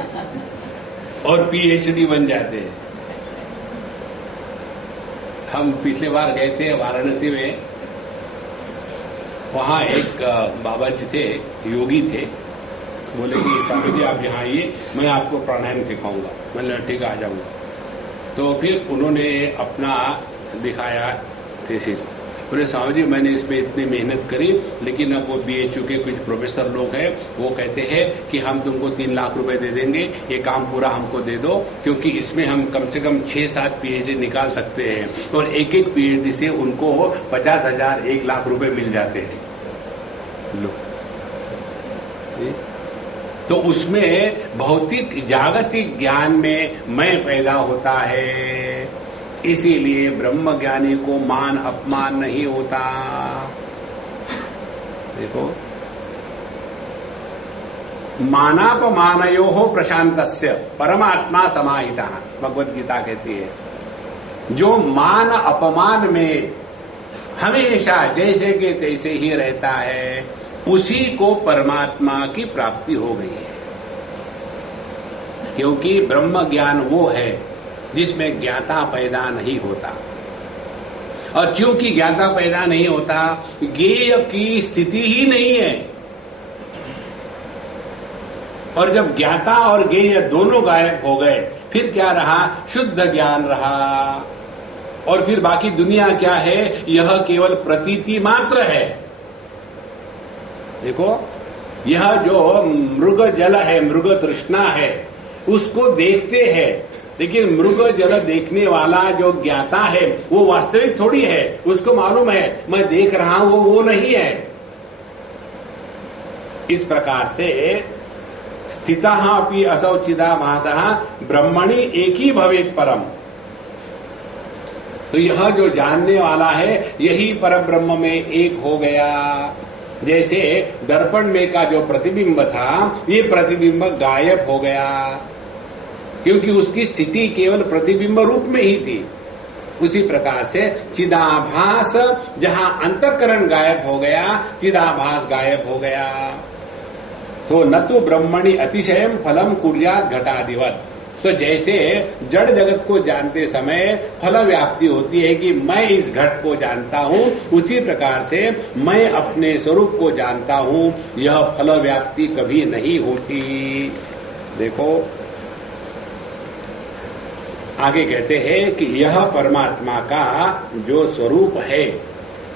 और PhD बन जाते हैं। हम पिछले बार गए थे वाराणसी में, वहां एक बाबा जी थे, योगी थे, बोले कि स्वामी जी आप यहाँ आइए, मैं आपको प्राणायाम सिखाऊंगा। मैंने ठीक आ जाऊंगा। तो फिर उन्होंने अपना दिखाया थीसिस। बोले स्वामी जी मैंने इसमें इतनी मेहनत करी, लेकिन अब वो BHU के कुछ प्रोफेसर लोग हैं, वो कहते हैं कि हम तुमको 3 लाख रुपए दे देंगे, ये काम पूरा हमको दे दो, क्योंकि इसमें हम कम से कम 6-7 PhD निकाल सकते हैं, और एक एक PhD से उनको 50,000 1 लाख रुपए मिल जाते हैं। लो, तो उसमें भौतिक जागतिक ज्ञान में मैं पैदा होता है, इसीलिए ब्रह्म ज्ञानी को मान अपमान नहीं होता। देखो, मानापमानयोः प्रशांतस्य परमात्मा समाहितः, भगवद गीता कहती है। जो मान अपमान में हमेशा जैसे के तैसे ही रहता है, उसी को परमात्मा की प्राप्ति हो गई है, क्योंकि ब्रह्म ज्ञान वो है जिसमें ज्ञाता पैदा नहीं होता, और क्योंकि ज्ञाता पैदा नहीं होता, ज्ञेय की स्थिति ही नहीं है। और जब ज्ञाता और ज्ञेय दोनों गायब हो गए, फिर क्या रहा? शुद्ध ज्ञान रहा, और फिर बाकी दुनिया क्या है? यह केवल प्रतीति मात्र है। देखो, यह जो मृग जल है, मृग तृष्णा है, उसको देखते हैं, लेकिन मृग जल देखने वाला जो ज्ञाता है वो वास्तविक थोड़ी है। उसको मालूम है मैं देख रहा हूं, वो नहीं है। इस प्रकार से स्थितः अपि असौ चिदाभासः ब्रह्मणि एकी भवेत् परम। तो यह जो जानने वाला है यही परब्रह्म में एक हो गया। जैसे दर्पण में का जो प्रतिबिंब था, ये प्रतिबिंब गायब हो गया, क्योंकि उसकी स्थिति केवल प्रतिबिंब रूप में ही थी। उसी प्रकार से चिदाभास, जहां अंतःकरण गायब हो गया, चिदाभास गायब हो गया। तो न तो ब्रह्मणि अतिशयम फलम कुर्यात् घटादिवत। तो जैसे जड़ जगत को जानते समय फल व्याप्ति होती है कि मैं इस घट को जानता हूं, उसी प्रकार से मैं अपने स्वरूप को जानता हूं, यह फल व्याप्ति कभी नहीं होती। देखो, आगे कहते हैं कि यह परमात्मा का जो स्वरूप है,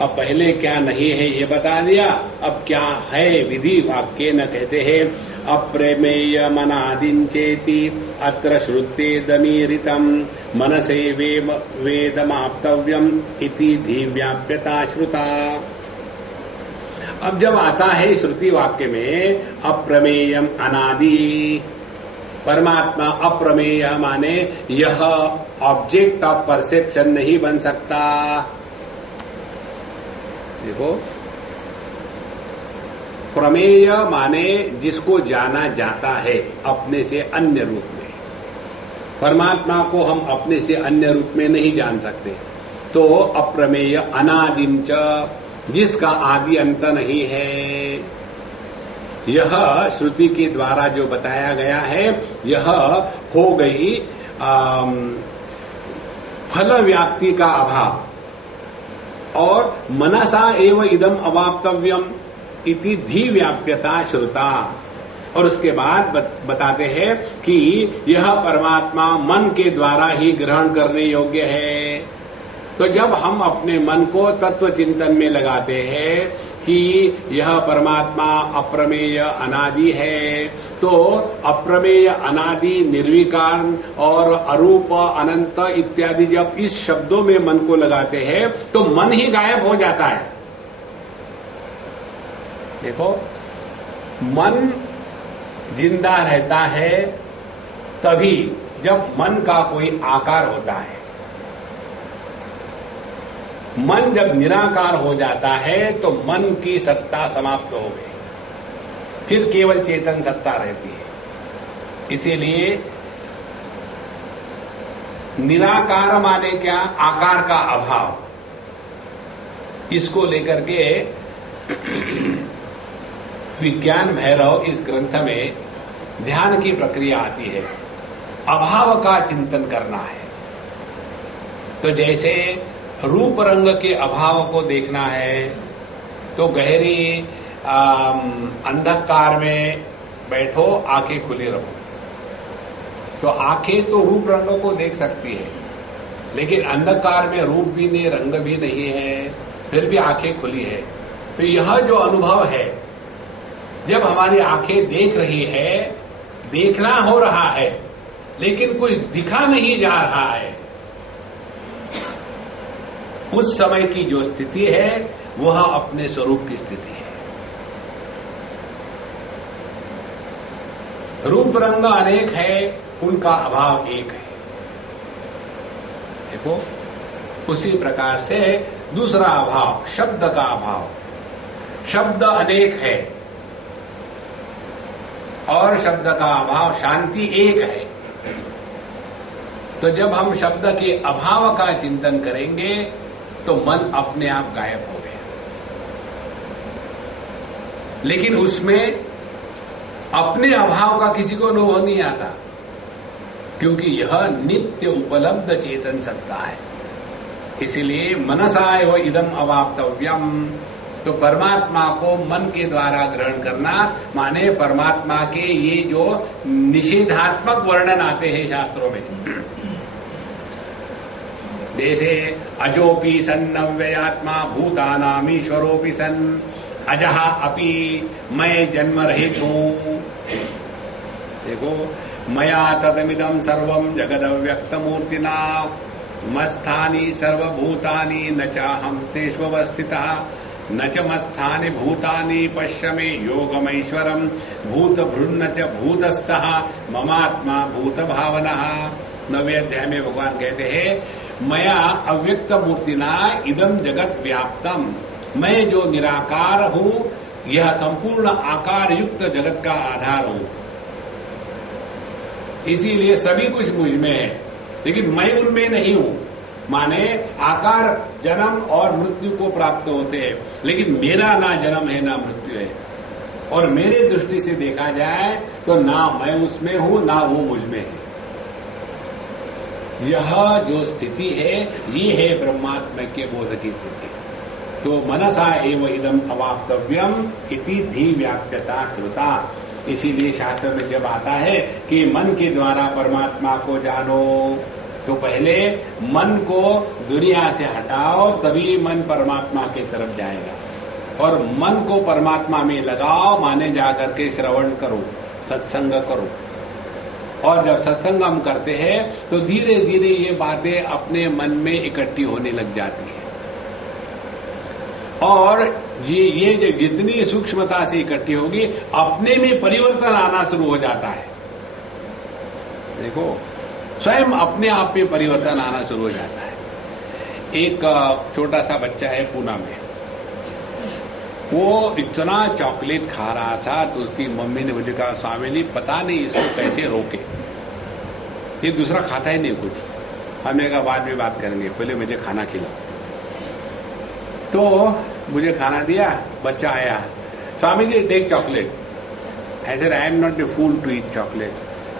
अब पहले क्या नहीं है ये बता दिया, अब क्या है विधि वाक्य न कहते हैं। अप्रमेय मनादिंचेति अत्र श्रुतेदमीरितम मनसे वेदमाप्तव्यम इति धीव्याप्यता श्रुता। अब जब आता है श्रुति वाक्य में अप्रमेयम अनादि, परमात्मा अप्रमेय माने यह ऑब्जेक्ट ऑफ परसेप्शन नहीं बन सकता। देखो, प्रमेय माने जिसको जाना जाता है अपने से अन्य रूप में। परमात्मा को हम अपने से अन्य रूप में नहीं जान सकते। तो अप्रमेय अनादिम च, जिसका आदि अंत नहीं है, यह श्रुति के द्वारा जो बताया गया है, यह हो गई फल व्याप्ति का अभाव। और मनसा एव इदम अवाप्तव्यम इति धी व्याप्यता श्रुता। और उसके बाद बताते हैं कि यह परमात्मा मन के द्वारा ही ग्रहण करने योग्य है। तो जब हम अपने मन को तत्व चिंतन में लगाते हैं कि यह परमात्मा अप्रमेय अनादि है, तो अप्रमेय अनादि निर्विकार और अरूप अनंत इत्यादि जब इस शब्दों में मन को लगाते हैं तो मन ही गायब हो जाता है। देखो, मन जिंदा रहता है तभी जब मन का कोई आकार होता है। मन जब निराकार हो जाता है तो मन की सत्ता समाप्त हो गई, फिर केवल चेतन सत्ता रहती है। इसीलिए निराकार माने क्या? आकार का अभाव। इसको लेकर के विज्ञान भैरव इस ग्रंथ में ध्यान की प्रक्रिया आती है। अभाव का चिंतन करना है। तो जैसे रूप रंग के अभाव को देखना है तो गहरी अंधकार में बैठो, आंखें खुली रखो। तो आंखें तो रूप रंग को देख सकती है, लेकिन अंधकार में रूप भी नहीं, रंग भी नहीं है, फिर भी आंखें खुली है। तो यह जो अनुभव है, जब हमारी आंखें देख रही है, देखना हो रहा है, लेकिन कुछ दिखा नहीं जा रहा है, उस समय की जो स्थिति है वह अपने स्वरूप की स्थिति है। रूप रंग अनेक है, उनका अभाव एक है। देखो, उसी प्रकार से दूसरा अभाव, शब्द का अभाव। शब्द अनेक है और शब्द का अभाव, शांति एक है। तो जब हम शब्द के अभाव का चिंतन करेंगे तो मन अपने आप गायब हो गया। लेकिन उसमें अपने अभाव का किसी को अनुभव नहीं आता, क्योंकि यह नित्य उपलब्ध चेतन सत्ता है। इसीलिए मनसा एव इदम अवाप्तव्यम। तो परमात्मा को मन के द्वारा ग्रहण करना माने परमात्मा के ये जो निषेधात्मक वर्णन आते हैं शास्त्रों में, जैसे अजोपि सन्नव्ययात्मा भूतानाम ईश्वरोपि सन् अजः अपि मैं जन्म रहित हूं। देखो, मया तदमिदं सर्वं जगदव्यक्तमूर्तिना मस्थानि सर्वभूतानि न चाहं तेष्वस्थितः न च मस्थानि भूतानि पश्य मे योगमैश्वरम् भूतभृन्न च भूतस्थः ममात्मा भूत भावनः। 9वें अध्याय में भगवान कहते हैं, मया अव्यक्त मूर्तिना इदम जगत व्याप्तम। मैं जो निराकार हूं, यह संपूर्ण आकार युक्त जगत का आधार हूं। इसीलिए सभी कुछ मुझ में है, लेकिन मैं उनमें नहीं हूं। माने आकार जन्म और मृत्यु को प्राप्त होते हैं, लेकिन मेरा ना जन्म है ना मृत्यु है। और मेरे दृष्टि से देखा जाए तो ना मैं उसमें हूं ना वो मुझ में है। यह जो स्थिति है, ये है ब्रह्मात्म के बोध की स्थिति। तो मनसा एव इदम अवाप्तव्यम इति धी व्याप्यता श्रुता। इसीलिए शास्त्र में जब आता है कि मन के द्वारा परमात्मा को जानो, तो पहले मन को दुनिया से हटाओ, तभी मन परमात्मा की तरफ जाएगा। और मन को परमात्मा में लगाओ, माने जाकर के श्रवण करो, सत्संग करो। और जब सत्संग हम करते हैं तो धीरे धीरे ये बातें अपने मन में इकट्ठी होने लग जाती है, और ये जितनी सूक्ष्मता से इकट्ठी होगी, अपने में परिवर्तन आना शुरू हो जाता है। देखो, स्वयं अपने आप में परिवर्तन आना शुरू हो जाता है। एक छोटा सा बच्चा है पूना में, वो इतना चॉकलेट खा रहा था तो उसकी मम्मी ने मुझे कहा, स्वामी जी पता नहीं इसको कैसे रोके, ये दूसरा खाता ही नहीं कुछ। हमने कहा बाद में बात करेंगे, पहले मुझे खाना खिलाओ। तो मुझे खाना दिया, बच्चा आया, Swami ji take chocolate. I said, I am not a fool to eat chocolate.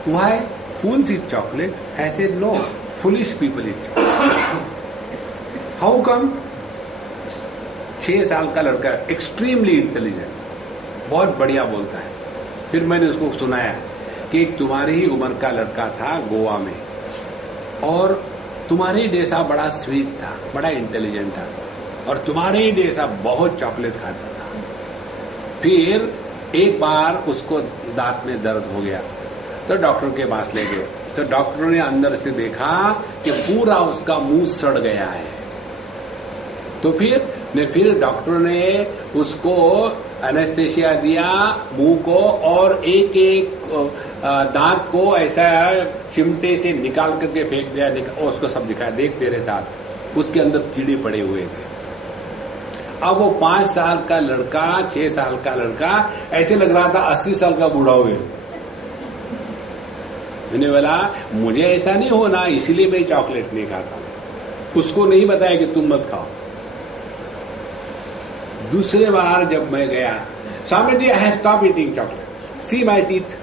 Why? Fools eat chocolate? I said, no, foolish people eat chocolate. How come? 6 साल का लड़का, एक्सट्रीमली इंटेलिजेंट, बहुत बढ़िया बोलता है। फिर मैंने उसको सुनाया कि एक तुम्हारी ही उम्र का लड़का था गोवा में, और तुम्हारे ही जैसा बड़ा स्वीट था, बड़ा इंटेलिजेंट था, और तुम्हारे ही जैसा बहुत चॉकलेट खाता था। फिर एक बार उसको दांत में दर्द हो गया तो डॉक्टर के पास ले गए, तो डॉक्टर ने अंदर से देखा कि पूरा उसका मुंह सड़ गया है। तो फिर डॉक्टर ने उसको एनेस्थेसिया दिया मुंह को, और एक एक दांत को ऐसा चिमटे से निकाल करके फेंक दिया, और उसको सब दिखाया, देख तेरे दांत, उसके अंदर कीड़े पड़े हुए थे। अब वो 5 साल का लड़का, 6 साल का लड़का ऐसे लग रहा था 80 साल का बूढ़ा हुए। मैंने बोला मुझे ऐसा नहीं होना, इसीलिए मैं चॉकलेट नहीं खाता। उसको नहीं बताया कि तुम मत खाओ। दूसरे बार जब मैं गया, Swami ji I have stop eating chocolate, see my teeth.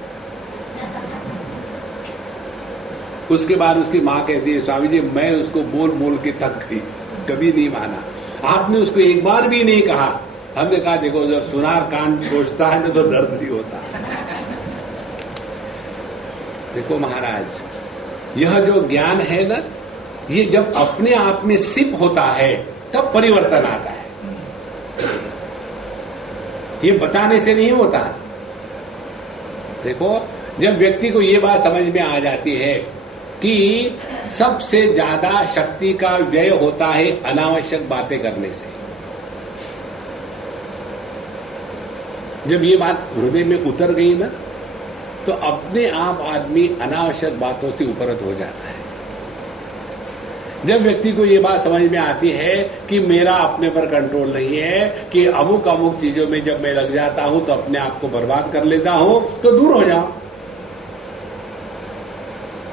उसके बाद उसकी मां कहती है स्वामी जी मैं उसको बोल बोल के थक गई, कभी नहीं माना, आपने उसको एक बार भी नहीं कहा। हमने कहा देखो जब सुनार कान सोचता है ना तो दर्द नहीं होता। देखो महाराज, यह जो ज्ञान है ना, ये जब अपने आप में सिप होता है तब परिवर्तन आता है, ये बताने से नहीं होता। देखो जब व्यक्ति को ये बात समझ में आ जाती है कि सबसे ज्यादा शक्ति का व्यय होता है अनावश्यक बातें करने से, जब ये बात हृदय में उतर गई ना, तो अपने आप आदमी अनावश्यक बातों से उपरत हो जाता है। जब व्यक्ति को ये बात समझ में आती है कि मेरा अपने पर कंट्रोल नहीं है, कि अमुक अमुक चीजों में जब मैं लग जाता हूं तो अपने आप को बर्बाद कर लेता हूं, तो दूर हो जाओ।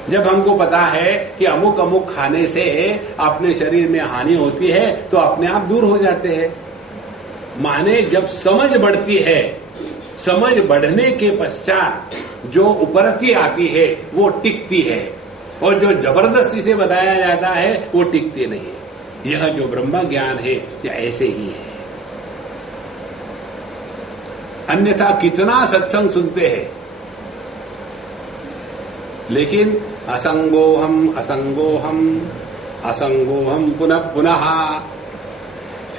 जब हमको पता है कि अमुक अमुक खाने से अपने शरीर में हानि होती है तो अपने आप दूर हो जाते हैं। माने जब समझ बढ़ती है, समझ बढ़ने के पश्चात जो उपरती आती है वो टिकती है, और जो जबरदस्ती से बताया जाता है वो टिकती नहीं है। यह जो ब्रह्म ज्ञान है यह ऐसे ही है। अन्यथा कितना सत्संग सुनते हैं, लेकिन असंगोहम असंगोहम असंगोहम पुनः पुनः,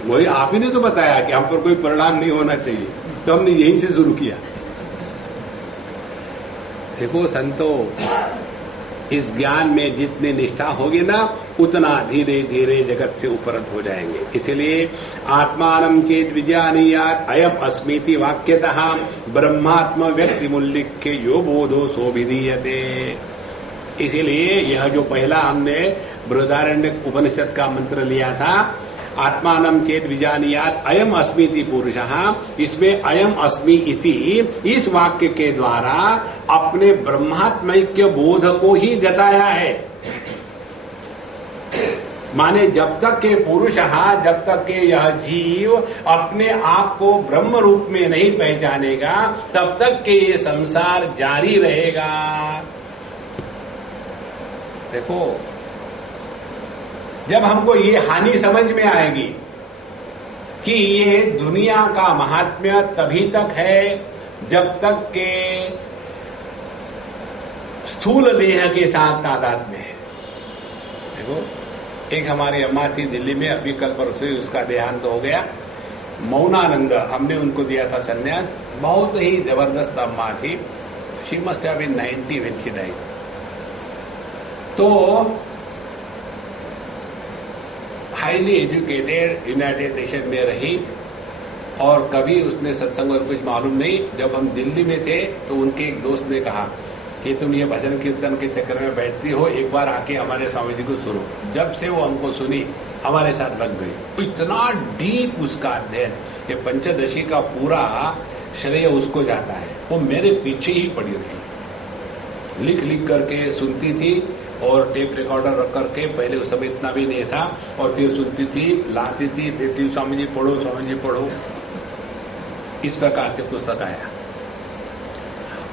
वही आप ही ने तो बताया कि हम पर कोई परिणाम नहीं होना चाहिए, तो हमने यहीं से शुरू किया। देखो संतो, इस ज्ञान में जितनी निष्ठा होगी ना, उतना धीरे धीरे जगत से उपरत हो जाएंगे। इसलिए आत्मानं चेत विजानीयात् अयम अस्मीति वाक्यतः ब्रह्मात्म व्यक्ति मुल्लिख्य यो बोधो सोभिधीयते। इसीलिए यह जो पहला हमने बृहदारण्यक उपनिषद का मंत्र लिया था, आत्मानं चेत विजानीयात् अयम अस्मीति पुरुषः, इसमें अयम अस्मि इति इस वाक्य के द्वारा अपने ब्रह्मात्मैक्य बोध को ही जताया है। माने जब तक के पुरुष, जब तक के यह जीव अपने आप को ब्रह्म रूप में नहीं पहचानेगा, तब तक के ये संसार जारी रहेगा। देखो जब हमको ये हानि समझ में आएगी कि ये दुनिया का महात्म्य तभी तक है जब तक के स्थूल देह के साथ तादाद में है। देखो एक हमारी अम्मा थी दिल्ली में, अभी कल परसों उसका देहांत हो गया, मौनानंद, हमने उनको दिया था संन्यास। बहुत ही जबरदस्त अम्मा थी, she must have been 90 when she died. तो हाईली एजुकेटेड, यूनाइटेड नेशन में रही, और कभी उसने सत्संग और कुछ मालूम नहीं। जब हम दिल्ली में थे तो उनके एक दोस्त ने कहा कि तुम ये भजन कीर्तन के चक्कर में बैठती हो, एक बार आके हमारे स्वामी जी को सुनो। जब से वो हमको सुनी हमारे साथ लग गई। इतना डीप उसका अध्ययन, ये पंचदशी का पूरा श्रेय उसको जाता है। वो मेरे पीछे ही पड़ी रही, लिख लिख करके सुनती थी, और टेप रिकॉर्डर रख करके, पहले उस समय इतना भी नहीं था, और फिर सुनती थी, लाती थी, देती, स्वामी जी पढ़ो, स्वामी जी पढ़ो। इस प्रकार से पुस्तक आया।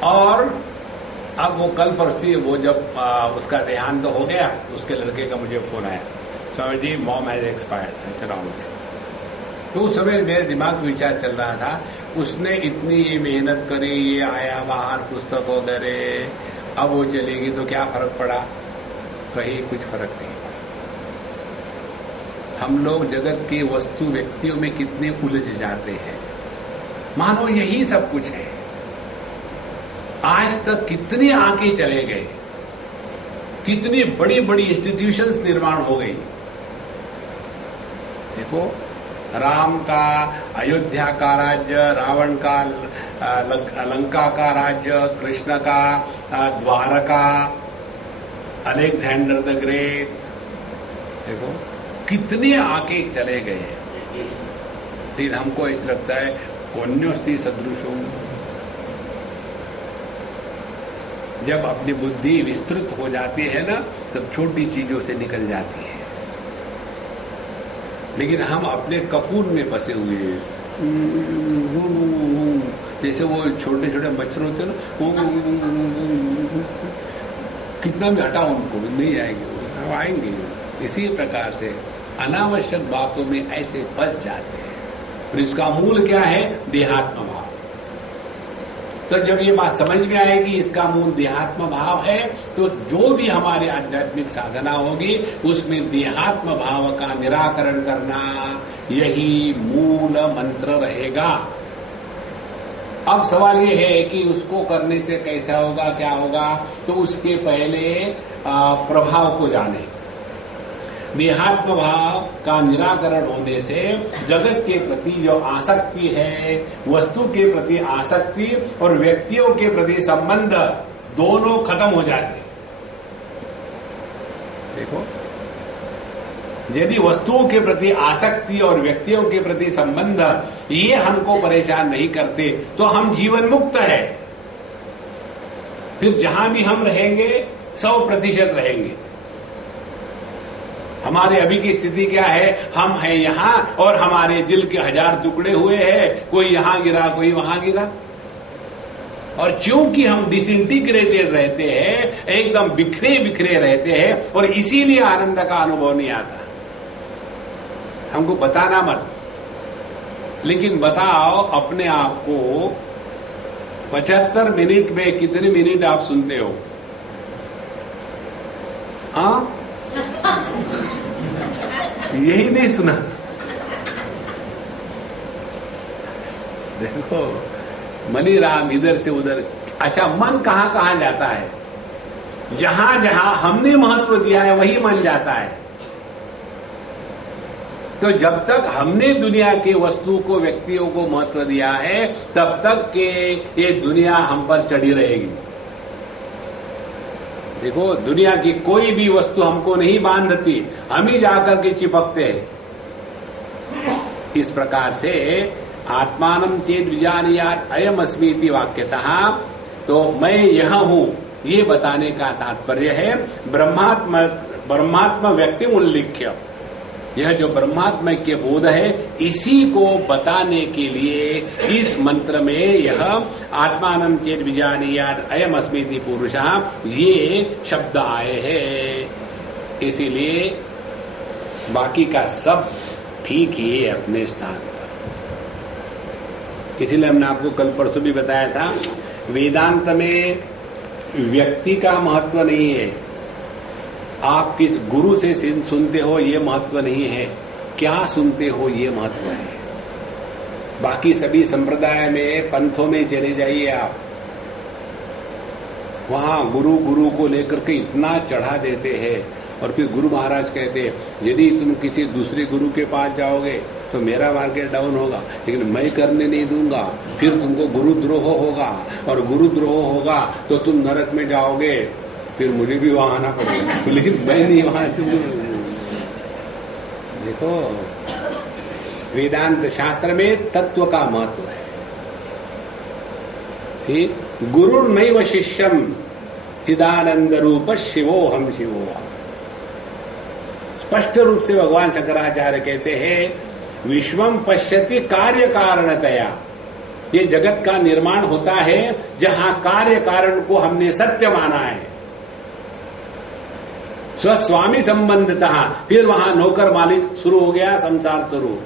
और अब वो कल परसों वो जब उसका देहांत हो गया, उसके लड़के का मुझे फोन आया, स्वामी जी मॉम हैज एक्सपायर्ड। तो उस समय मेरे दिमाग में विचार चल रहा था, उसने इतनी ये मेहनत करी, ये आया बाहर पुस्तक वगैरह, अब वो चलेगी तो क्या फर्क पड़ा? कहीं कुछ फर्क नहीं। हम लोग जगत के वस्तु व्यक्तियों में कितने उलझ जाते हैं, मानो यही सब कुछ है। आज तक कितने आगे चले गए, कितनी बड़ी बड़ी इंस्टीट्यूशंस निर्माण हो गई। देखो, राम का अयोध्या का राज्य, रावण का लंका का राज्य, कृष्ण का द्वारका, अलेक्जेंडर द ग्रेट, देखो कितने आगे चले गए हैं। लेकिन हमको ऐसा लगता है कोन्योस्ति सदृशों। जब अपनी बुद्धि विस्तृत हो जाती है ना, तब छोटी चीजों से निकल जाती है। लेकिन हम अपने कपूर में फंसे हुए हैं, जैसे वो छोटे छोटे मच्छर होते हैं ना, कितना भी हटाओ उनको नहीं आएंगे, आएंगे। इसी प्रकार से अनावश्यक बातों में ऐसे फंस जाते हैं। और इसका मूल क्या है? देहात्म भाव। तो जब ये बात समझ में आएगी इसका मूल देहात्म भाव है, तो जो भी हमारे आध्यात्मिक साधना होगी उसमें देहात्म भाव का निराकरण करना यही मूल मंत्र रहेगा। अब सवाल ये है कि उसको करने से कैसा होगा, क्या होगा? तो उसके पहले प्रभाव को जाने। देहात्म भाव का निराकरण होने से जगत के प्रति जो आसक्ति है, वस्तु के प्रति आसक्ति और व्यक्तियों के प्रति संबंध दोनों खत्म हो जाते। देखो, यदि वस्तुओं के प्रति आसक्ति और व्यक्तियों के प्रति संबंध ये हमको परेशान नहीं करते तो हम जीवन मुक्त है। फिर जहां भी हम रहेंगे 100% रहेंगे। हमारे अभी की स्थिति क्या है? हम हैं यहां और हमारे दिल के 1000 टुकड़े हुए हैं, कोई यहां गिरा कोई वहां गिरा। और क्योंकि हम डिसइंटीग्रेटेड रहते हैं, एकदम बिखरे बिखरे रहते हैं, और इसीलिए आनंद का अनुभव नहीं आता। हमको बताना मत, लेकिन बताओ अपने आप को 75 मिनट में कितने मिनट आप सुनते हो? हाँ, यही नहीं सुना। देखो, मनीराम इधर से उधर। अच्छा, मन कहां कहां जाता है? जहां जहां हमने महत्व दिया है वही मन जाता है। तो जब तक हमने दुनिया के वस्तु को, व्यक्तियों को महत्व दिया है, तब तक के ये दुनिया हम पर चढ़ी रहेगी। देखो, दुनिया की कोई भी वस्तु हमको नहीं बांधती, हम ही जाकर के चिपकते हैं। इस प्रकार से आत्मानं चेद विजानीयात् अयम अस्मि इति वाक्यतः, तो मैं यह हूं ये बताने का तात्पर्य है ब्रह्मात्म व्यक्ति उल्लिख्य। यह जो ब्रह्मात्म के बोध है, इसी को बताने के लिए इस मंत्र में यह आत्मानं चेद विजानीयात् अयम अस्मि इति पुरुषः ये शब्द आए हैं। इसीलिए बाकी का सब ठीक ही है अपने स्थान पर। इसीलिए हमने आपको कल परसों भी बताया था, वेदांत में व्यक्ति का महत्व नहीं है, आप किस गुरु से सुनते हो ये महत्व नहीं है, क्या सुनते हो ये महत्व है। बाकी सभी संप्रदाय में, पंथों में चले जाइए आप, वहां गुरु को लेकर के इतना चढ़ा देते हैं, और फिर गुरु महाराज कहते हैं यदि तुम किसी दूसरे गुरु के पास जाओगे तो मेरा मार्केट डाउन होगा, लेकिन मैं करने नहीं दूंगा, फिर तुमको गुरुद्रोह होगा, और गुरुद्रोह होगा तो तुम नरक में जाओगे, फिर मुझे भी वहां आना पड़ेगा, लेकिन मैं नहीं वहां। देखो, वेदांत शास्त्र में तत्व का महत्व है। ठीक, गुरु नैव शिष्यम चिदानंद रूप शिवोहम शिवोहम। स्पष्ट रूप से भगवान शंकराचार्य कहते हैं विश्वम पश्यति कार्य कारणतया। ये जगत का निर्माण होता है जहां कार्य कारण को हमने सत्य माना है, स्वस्वामी संबंधतः। फिर वहां नौकर मालिक शुरू हो गया, संसार शुरू।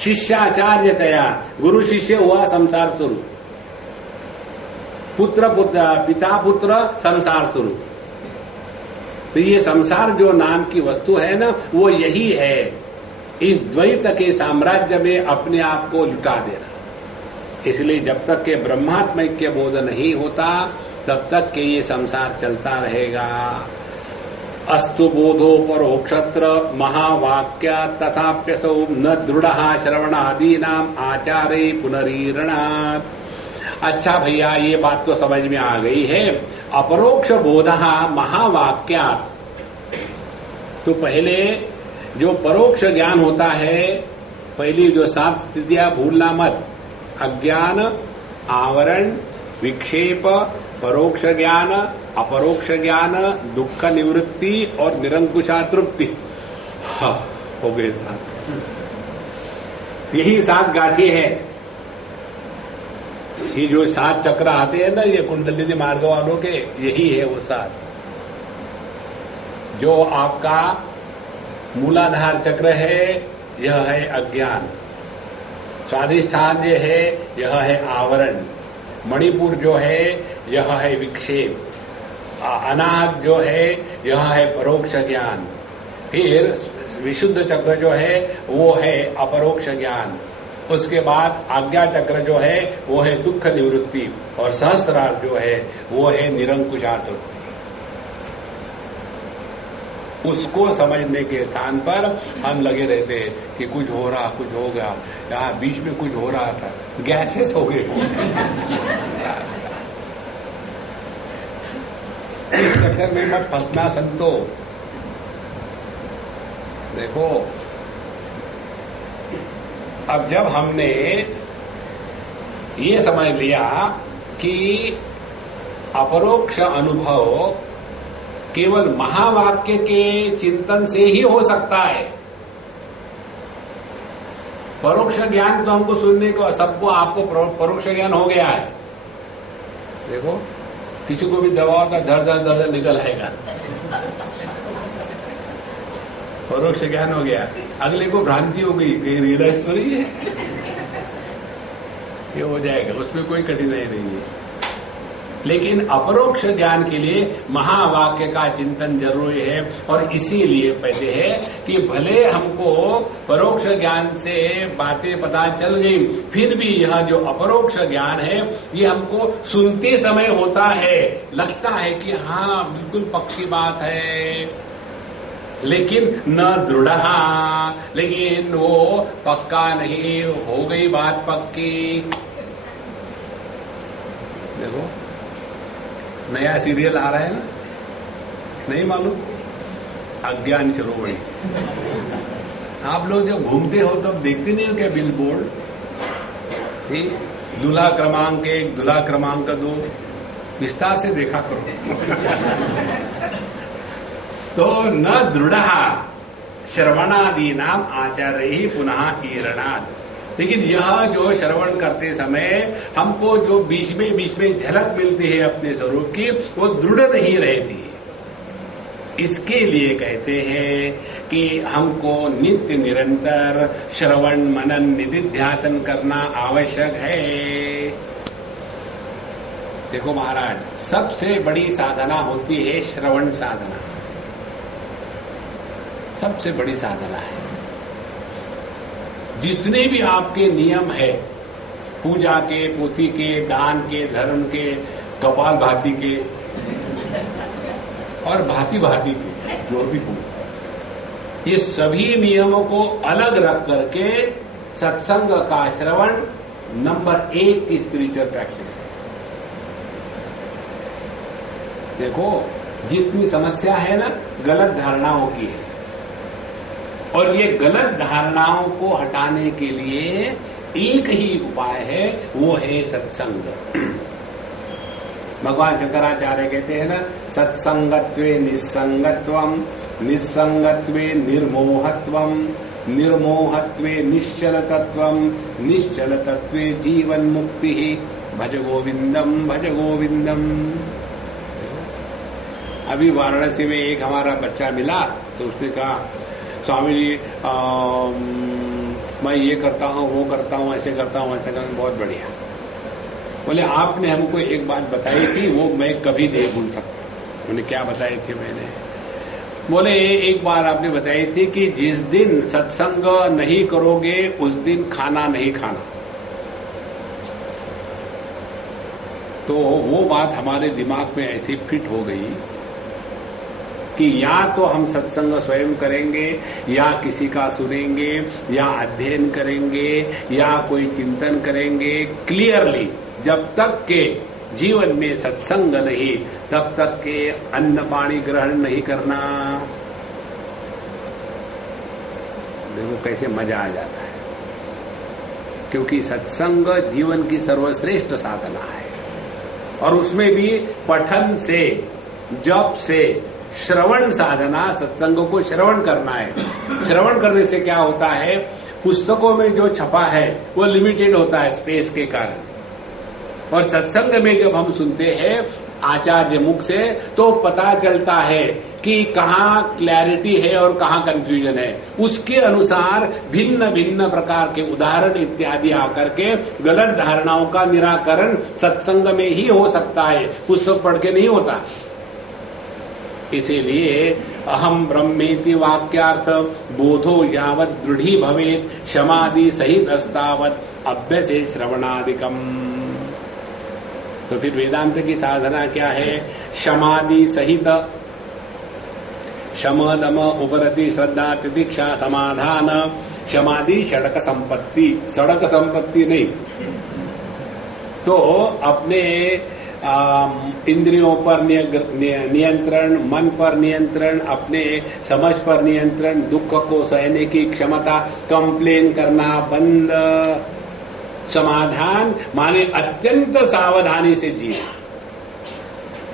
शिष्याचार्य तया, गुरु शिष्य हुआ संसार शुरू, पुत्र पिता पुत्र संसार शुरू। तो ये संसार जो नाम की वस्तु है ना, वो यही है, इस द्वैत के साम्राज्य में अपने आप को लुटा देना। इसलिए जब तक के ब्रह्मात्मैक्य बोध नहीं होता तब तक के ये संसार चलता रहेगा। अस्तु बोधो परोक्षत्र महावाक्या तथाप्यसौ न दृढ़ श्रवणादीनाम आचार्य पुनरीरणात्। अच्छा भैया, ये बात तो समझ में आ गई है। अपरोक्ष बोध महावाक्यात्, तो पहले जो परोक्ष ज्ञान होता है, पहली जो 7 स्थितियां भूलना मत, अज्ञान, आवरण, विक्षेप, परोक्ष ज्ञान, अपरोक्ष ज्ञान, दुख निवृत्ति और निरंकुशा तृप्ति। हाँ, हो गए 7। यही 7 गांठें हैं। ये जो 7 चक्र आते हैं ना, ये कुंडलिनी मार्ग वालों के, यही है वो 7। जो आपका मूलाधार चक्र है, यह है अज्ञान। स्वाधिष्ठान जो है, यह है आवरण। मणिपुर जो है, यह है विक्षेप। अनाहत जो है, यह है परोक्ष ज्ञान। फिर विशुद्ध चक्र जो है, वो है अपरोक्ष ज्ञान। उसके बाद आज्ञा चक्र जो है, वो है दुख निवृत्ति। और सहस्त्रार जो है, वो है निरंकुशा तृप्ति। उसको समझने के स्थान पर हम लगे रहते हैं कि कुछ हो रहा, कुछ हो गया, यहाँ बीच में कुछ हो रहा था, गैसेस हो गए। इस चक्कर में मत फंसना संतो। देखो, अब जब हमने ये समझ लिया कि अपरोक्ष अनुभव केवल महावाक्य के चिंतन से ही हो सकता है। परोक्ष ज्ञान तो हमको सुनने को, सबको आपको परोक्ष ज्ञान हो गया है। देखो, किसी को भी दवा होता दर्द निकल आएगा, परोक्ष ज्ञान हो गया। अगले को भ्रांति हो गई, कहीं रियलाइज तो नहीं है, ये हो जाएगा, उसमें कोई कठिनाई नहीं है। लेकिन अपरोक्ष ज्ञान के लिए महावाक्य का चिंतन जरूरी है। और इसीलिए कहते हैं कि भले हमको परोक्ष ज्ञान से बातें पता चल गई, फिर भी यह जो अपरोक्ष ज्ञान है, ये हमको सुनते समय होता है, लगता है कि हाँ बिल्कुल पक्की बात है, लेकिन न दृढ़, लेकिन वो पक्का नहीं। हो गई बात पक्की। देखो, नया सीरियल आ रहा है ना, नहीं मालूम, अज्ञान शिरोमणि। आप लोग जब घूमते हो तब देखते नहीं हो क्या बिल बोर्ड, दूल्हा क्रमांक 1, दूल्हा क्रमांक 2, विस्तार से देखा करो। तो न दृढ़ श्रवणादि नाम आचार्य ही पुनः ईरणात्। लेकिन यह जो श्रवण करते समय हमको जो बीच में झलक मिलती है अपने स्वरूप की, वो दृढ़ नहीं रहती। इसके लिए कहते हैं कि हमको नित्य निरंतर श्रवण मनन निधिध्यासन करना आवश्यक है। देखो महाराज, सबसे बड़ी साधना होती है श्रवण साधना, सबसे बड़ी साधना है। जितने भी आपके नियम है, पूजा के, पोथी के, दान के, धर्म के, कपाल भाती के और भांति भांति के, जो भी हो, ये सभी नियमों को अलग रख करके सत्संग का श्रवण नंबर 1 की स्पिरिचुअल प्रैक्टिस है। देखो, जितनी समस्या है ना, गलत धारणाओं की है। और ये गलत धारणाओं को हटाने के लिए एक ही उपाय है, वो है सत्संग। भगवान शंकराचार्य कहते हैं ना, सत्संगत्वे निस्संगत्वम, निस्संगत्वे निर्मोहत्वम, निर्मोहत्वे निश्चलतत्वम, निश्चलतत्वे जीवन मुक्ति। भज गोविंदम भज गोविंदम। अभी वाराणसी में एक हमारा बच्चा मिला, तो उसने कहा, स्वामी जी मैं ये करता हूँ, वो करता हूँ, ऐसे करता हूँ, ऐसे करता हूँ, बहुत बढ़िया। बोले आपने हमको एक बात बताई थी, वो मैं कभी नहीं भूल सकता। मैंने क्या बताई थी मैंने? बोले एक बार आपने बताई थी कि जिस दिन सत्संग नहीं करोगे उस दिन खाना नहीं खाना। तो वो बात हमारे दिमाग में ऐसी फिट हो गई कि या तो हम सत्संग स्वयं करेंगे, या किसी का सुनेंगे, या अध्ययन करेंगे, या कोई चिंतन करेंगे। क्लियरली जब तक के जीवन में सत्संग नहीं, तब तक के अन्न पानी ग्रहण नहीं करना। देखो कैसे मजा आ जाता है, क्योंकि सत्संग जीवन की सर्वश्रेष्ठ साधना है, और उसमें भी पठन से, जप से, श्रवण साधना। सत्संग को श्रवण करना है। श्रवण करने से क्या होता है, पुस्तकों में जो छपा है वो लिमिटेड होता है स्पेस के कारण, और सत्संग में जब हम सुनते हैं आचार्य मुख से तो पता चलता है कि कहाँ क्लैरिटी है और कहाँ कंफ्यूजन है। उसके अनुसार भिन्न भिन्न प्रकार के उदाहरण इत्यादि आकर के गलत धारणाओं का निराकरण सत्संग में ही हो सकता है, पुस्तक पढ़ के नहीं होता। इसीलिए अहम ब्रह्मेति वाक्यार्थ बोधो यावत् दृढ़ी भवेत् क्षमादि सहित अस्तावत् अभ्यसे श्रवणादिकम। तो फिर वेदांत की साधना क्या है? क्षमादि सहित, शम दम उपरति श्रद्धा तितिक्षा समाधान। क्षमादि षडक संपत्ति, सड़क संपत्ति नहीं। तो अपने इंद्रियों पर नियंत्रण, मन पर नियंत्रण, अपने समझ पर नियंत्रण, दुख को सहने की क्षमता, कंप्लेन करना बंद। समाधान माने अत्यंत सावधानी से जीना।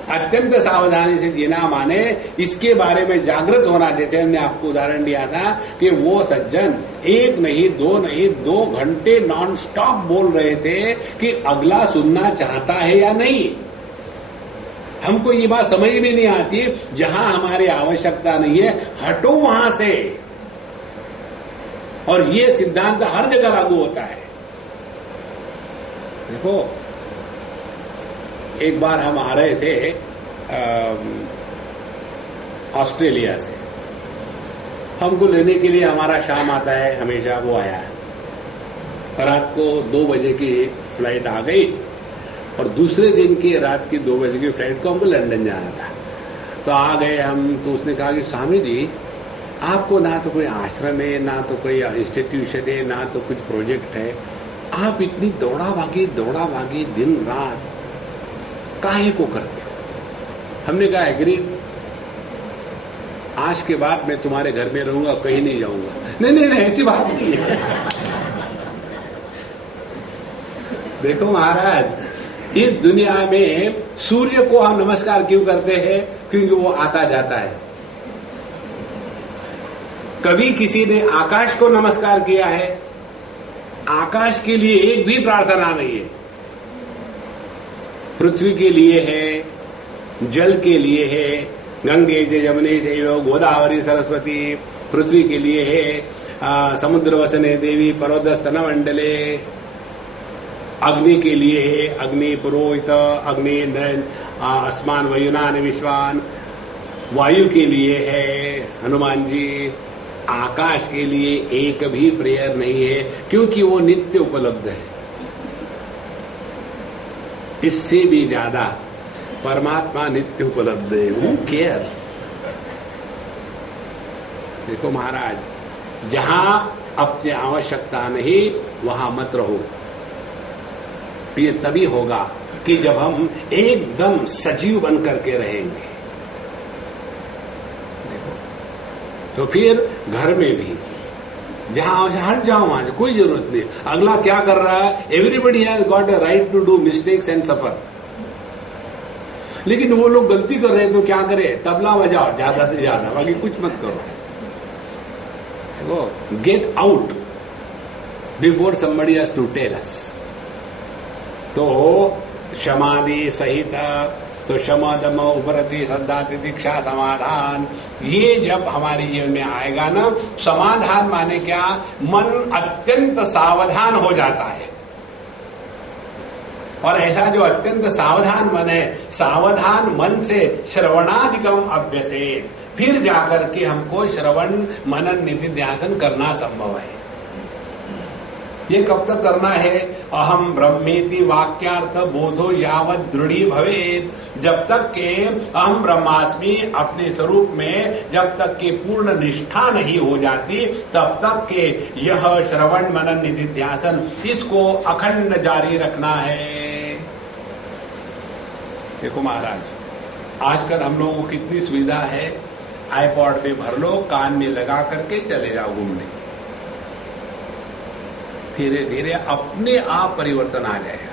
अत्यंत सावधानी से जीना माने इसके बारे में जागृत होना। जैसे हमने आपको उदाहरण दिया था कि वो सज्जन एक नहीं, दो नहीं, 2 घंटे नॉन स्टॉप बोल रहे थे कि अगला सुनना चाहता है या नहीं। हमको ये बात समझ में नहीं आती, जहां हमारी आवश्यकता नहीं है हटो वहां से। और ये सिद्धांत हर जगह लागू होता है। देखो, एक बार हम आ रहे थे ऑस्ट्रेलिया से। हमको लेने के लिए हमारा शाम आता है हमेशा, वो आया है। रात को 2 बजे की फ्लाइट आ गई, और दूसरे दिन की रात की 2 बजे की फ्लाइट को हमको लंदन जाना था। तो आ गए हम। तो उसने कहा कि स्वामी जी, आपको ना तो कोई आश्रम है, ना तो कोई इंस्टीट्यूशन है, ना तो कुछ प्रोजेक्ट है, आप इतनी दौड़ा भागी दिन रात काहे को करते हो? हमने कहा एग्री, आज के बाद मैं तुम्हारे घर में रहूंगा, कहीं नहीं जाऊंगा। नहीं, ऐसी बात नहीं है। देखो महाराज, इस दुनिया में सूर्य को हम नमस्कार क्यों करते हैं? क्योंकि वो आता जाता है। कभी किसी ने आकाश को नमस्कार किया है? आकाश के लिए एक भी प्रार्थना नहीं है। पृथ्वी के लिए है, जल के लिए है, गंगे से यमुने से गोदावरी सरस्वती। पृथ्वी के लिए है, समुद्र वसने देवी पर्वतस्तन मंडले। अग्नि के लिए है, अग्नि पुरोहित, अग्नि अस्मान वयुनान विश्वान। वायु के लिए है हनुमान जी। आकाश के लिए एक भी प्रेयर नहीं है, क्योंकि वो नित्य उपलब्ध है। इससे भी ज्यादा परमात्मा नित्य उपलब्ध है। Who cares? देखो महाराज, जहां अपनी आवश्यकता नहीं वहां मत रहो। ये तभी होगा कि जब हम एकदम सजीव बन करके रहेंगे। तो फिर घर में भी जहां हट जाओ, वहां से कोई जरूरत नहीं। अगला क्या कर रहा है? Everybody has got a right to do mistakes and suffer. लेकिन वो लोग गलती कर रहे हैं तो क्या करे? तबला बजाओ ज्यादा से ज्यादा, बाकी कुछ मत करो। Get out before somebody has to tell us. तो क्षमादि सहित तो शम दम उपरति श्रद्धा तितिक्षा समाधान, ये जब हमारे जीवन में आएगा ना, समाधान माने क्या, मन अत्यंत सावधान हो जाता है। और ऐसा जो अत्यंत सावधान मन है, सावधान मन से श्रवणादिकम अभ्यसेत, फिर जाकर के हमको श्रवण मनन निधिध्यासन करना संभव है। ये कब तक करना है, अहम ब्रह्मेति वाक्यार्थ बोधो यावत दृढ़ी भवेत, जब तक के अहम ब्रह्मास्मि अपने स्वरूप में जब तक के पूर्ण निष्ठा नहीं हो जाती, तब तक के यह श्रवण मनन निधिध्यासन इसको अखंड जारी रखना है। देखो महाराज, आजकल हम लोगों को कितनी सुविधा है, आईपॉड पे भर लो, कान में लगा करके चले जाओ घूमने। धीरे धीरे अपने आप परिवर्तन आ जाएगा।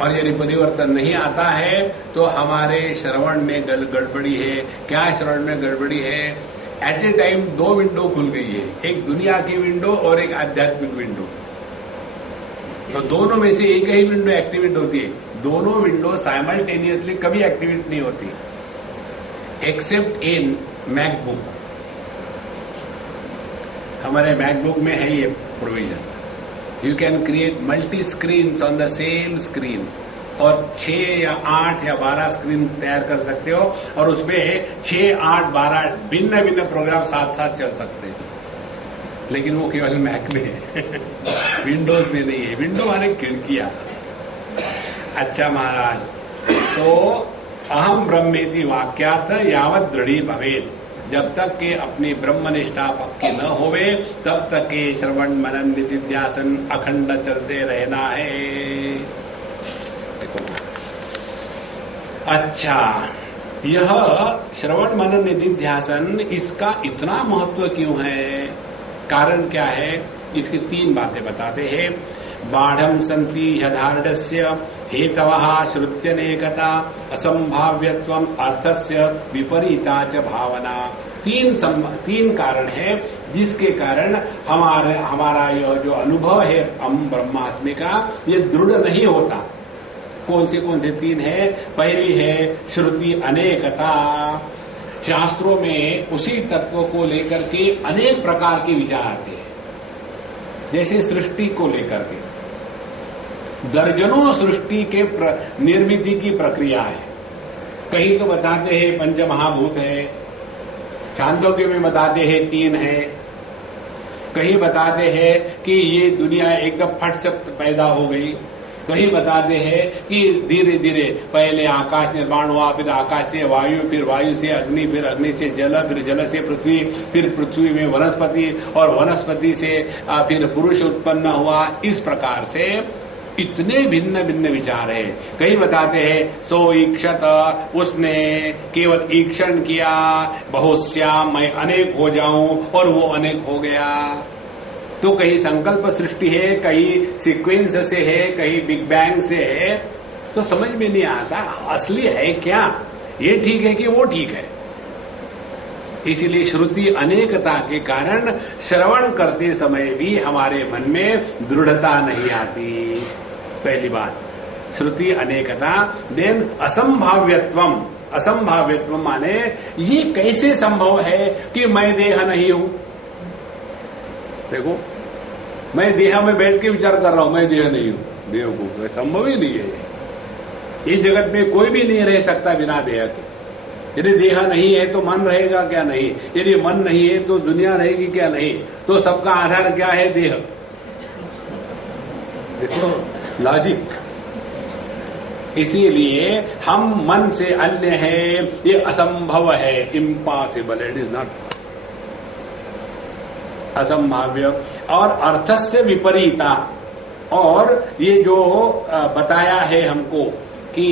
और यदि परिवर्तन नहीं आता है तो हमारे श्रवण में गड़बड़ी है। क्या श्रवण में गड़बड़ी है, एट ए टाइम 2 विंडो खुल गई है, एक दुनिया की विंडो और एक आध्यात्मिक विंडो। तो दोनों में से एक ही विंडो एक्टिवेट होती है, दोनों विंडो साइमल्टेनियसली कभी एक्टिवेट नहीं होती, एक्सेप्ट इन मैकबुक। हमारे मैकबुक में है ये provision, you can create multi screen on the same screen, और 6 या 8 या 12 स्क्रीन तैयार कर सकते हो, और उसमें 6, 8, 12 भिन्न भिन्न प्रोग्राम साथ साथ चल सकते हैं। लेकिन वो केवल मैक में है, विंडोज में नहीं है। विंडो माने खिड़कियां। अच्छा महाराज, तो अहम ब्रह्मेति वाक्यार्थ यावत दृढ़ी भवेत, जब तक के अपनी ब्रह्मनिष्ठा पक्की न होवे तब तक के श्रवण मनन निधिध्यासन अखंड चलते रहना है। देखो, अच्छा, यह श्रवण मनन निधिध्यासन इसका इतना महत्व क्यों है, कारण क्या है, इसकी 3 बातें बताते हैं। बाढ़ संति यथार्डस्य हेतवः श्रुत्यनेकता असंभाव्यत्वम अर्थस्य विपरीता च भावना। 3 कारण है जिसके कारण हमारा यह जो अनुभव है हम ब्रह्मास्मि का, ये दृढ़ नहीं होता। कौन से 3 है? पहली है श्रुति अनेकता। शास्त्रों में उसी तत्व को लेकर के अनेक प्रकार के विचार आते हैं। जैसे सृष्टि को लेकर के दर्जनों सृष्टि के निर्मिति की प्रक्रिया है। कहीं तो बताते हैं 5 महाभूत है, छांदोग्य में बताते हैं 3 है, कहीं बताते हैं कि ये दुनिया एकदम फट से पैदा हो गई, कहीं बताते हैं कि धीरे धीरे पहले आकाश निर्माण हुआ, फिर आकाश से वायु, फिर वायु से अग्नि, फिर अग्नि से जल, फिर जल से पृथ्वी, फिर पृथ्वी में वनस्पति, और वनस्पति से फिर पुरुष उत्पन्न हुआ। इस प्रकार से इतने भिन्न भिन्न विचार है। कई बताते हैं सो ईक्षत, उसने केवल ईक्षण किया, बहुश्याम, मैं अनेक हो जाऊं, और वो अनेक हो गया। तो कहीं संकल्प सृष्टि है, कहीं सीक्वेंस से है, कहीं बिग बैंग से है, तो समझ में नहीं आता असली है क्या, ये ठीक है कि वो ठीक है। इसीलिए श्रुति अनेकता के कारण श्रवण करते समय भी हमारे मन में दृढ़ता नहीं आती। पहली बात श्रुति अनेकता। देन असंभाव्यत्वम। असंभाव्यत्वम माने ये कैसे संभव है कि मैं देह नहीं हूं। देखो, मैं देह में बैठ के विचार कर रहा हूं, मैं देह नहीं हूं, देह को संभव ही नहीं है। इस जगत में कोई भी नहीं रह सकता बिना देह के। यदि देह नहीं है तो मन रहेगा क्या? नहीं। यदि मन नहीं है तो दुनिया रहेगी क्या? नहीं। तो सबका आधार क्या है? देह। देखो लॉजिक। इसीलिए हम मन से अन्य है, ये असंभव है, इम्पॉसिबल, इट इज नॉट, असंभाव्य। और अर्थस्य विपरीता। और ये जो बताया है हमको कि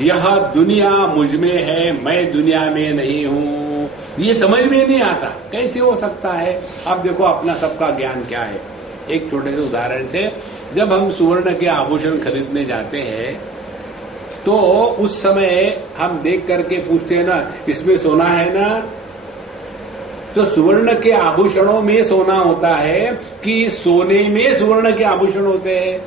यह दुनिया मुझ में है, मैं दुनिया में नहीं हूं, ये समझ में नहीं आता, कैसे हो सकता है? अब देखो अपना सबका ज्ञान क्या है। एक छोटे से उदाहरण से, जब हम सुवर्ण के आभूषण खरीदने जाते हैं तो उस समय हम देख करके पूछते हैं ना, इसमें सोना है ना? तो सुवर्ण के आभूषणों में सोना होता है कि सोने में सुवर्ण के आभूषण होते हैं?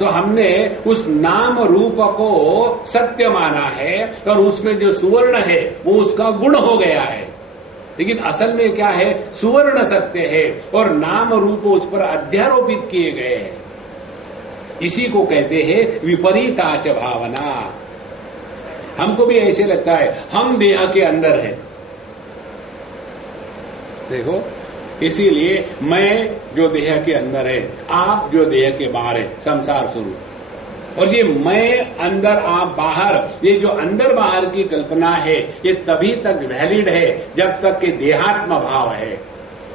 तो हमने उस नाम रूप को सत्य माना है और उसमें जो सुवर्ण है वो उसका गुण हो गया है। लेकिन असल में क्या है, सुवर्ण सत्य है और नाम रूप उस पर अध्यारोपित किए गए हैं। इसी को कहते हैं विपरीताच भावना। हमको भी ऐसे लगता है हम देह के अंदर है, देखो, इसीलिए मैं जो देह के अंदर है, आप जो देह के बाहर है, संसार स्वरूप। और ये मैं अंदर आप बाहर, ये जो अंदर बाहर की कल्पना है ये तभी तक वैलिड है जब तक कि देहात्म भाव है।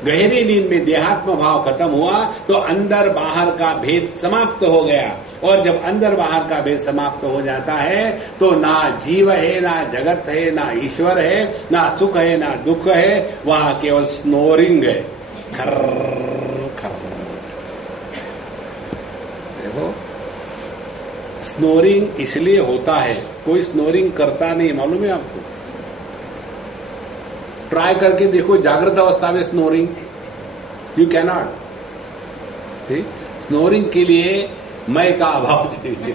गहरी नींद में देहात्म भाव खत्म हुआ तो अंदर बाहर का भेद समाप्त हो गया। और जब अंदर बाहर का भेद समाप्त हो जाता है तो ना जीव है, ना जगत है, ना ईश्वर है, ना सुख है, ना दुख है, वहां केवल स्नोरिंग है, खर्र खर्र। देखो, स्नोरिंग इसलिए होता है, कोई स्नोरिंग करता नहीं, मालूम है आपको? ट्राई करके देखो जागृत अवस्था में स्नोरिंग, यू कैन नॉट। ठीक, स्नोरिंग के लिए मैं का अभाव चाहिए।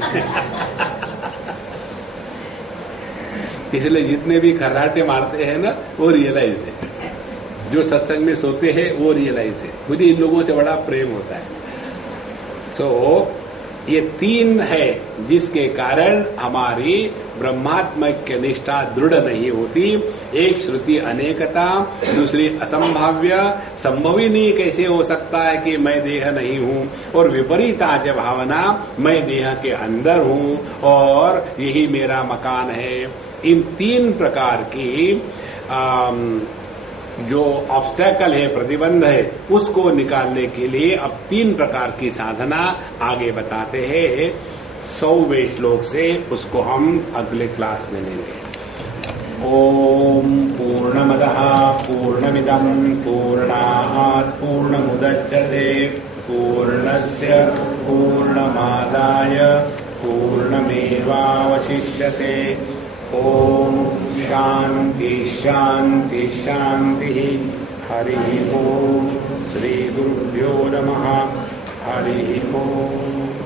इसलिए जितने भी खर्राटे मारते हैं ना वो रियलाइज है, जो सत्संग में सोते हैं वो रियलाइज है। मुझे इन लोगों से बड़ा प्रेम होता है। ये तीन है जिसके कारण हमारी ब्रह्मात्मक निष्ठा दृढ़ नहीं होती। एक श्रुति अनेकता, दूसरी असंभाव्य, संभव ही नहीं कैसे हो सकता है कि मैं देह नहीं हूं, और विपरीताच भावना, मैं देह के अंदर हूं और यही मेरा मकान है। इन तीन प्रकार की जो ऑब्स्टेकल है, प्रतिबंध है, उसको निकालने के लिए अब तीन प्रकार की साधना आगे बताते हैं 100वें श्लोक से। उसको हम अगले क्लास में लेंगे। ओम पूर्णमदः पूर्णमिदं पूर्णात् पूर्णमुदच्यते पूर्णस्य पूर्णमादाय पूर्णमेवावशिष्यते। ओम शांति शांति शांति। हरि ओम। श्री गुरुभ्यो नमः। हरि ओम।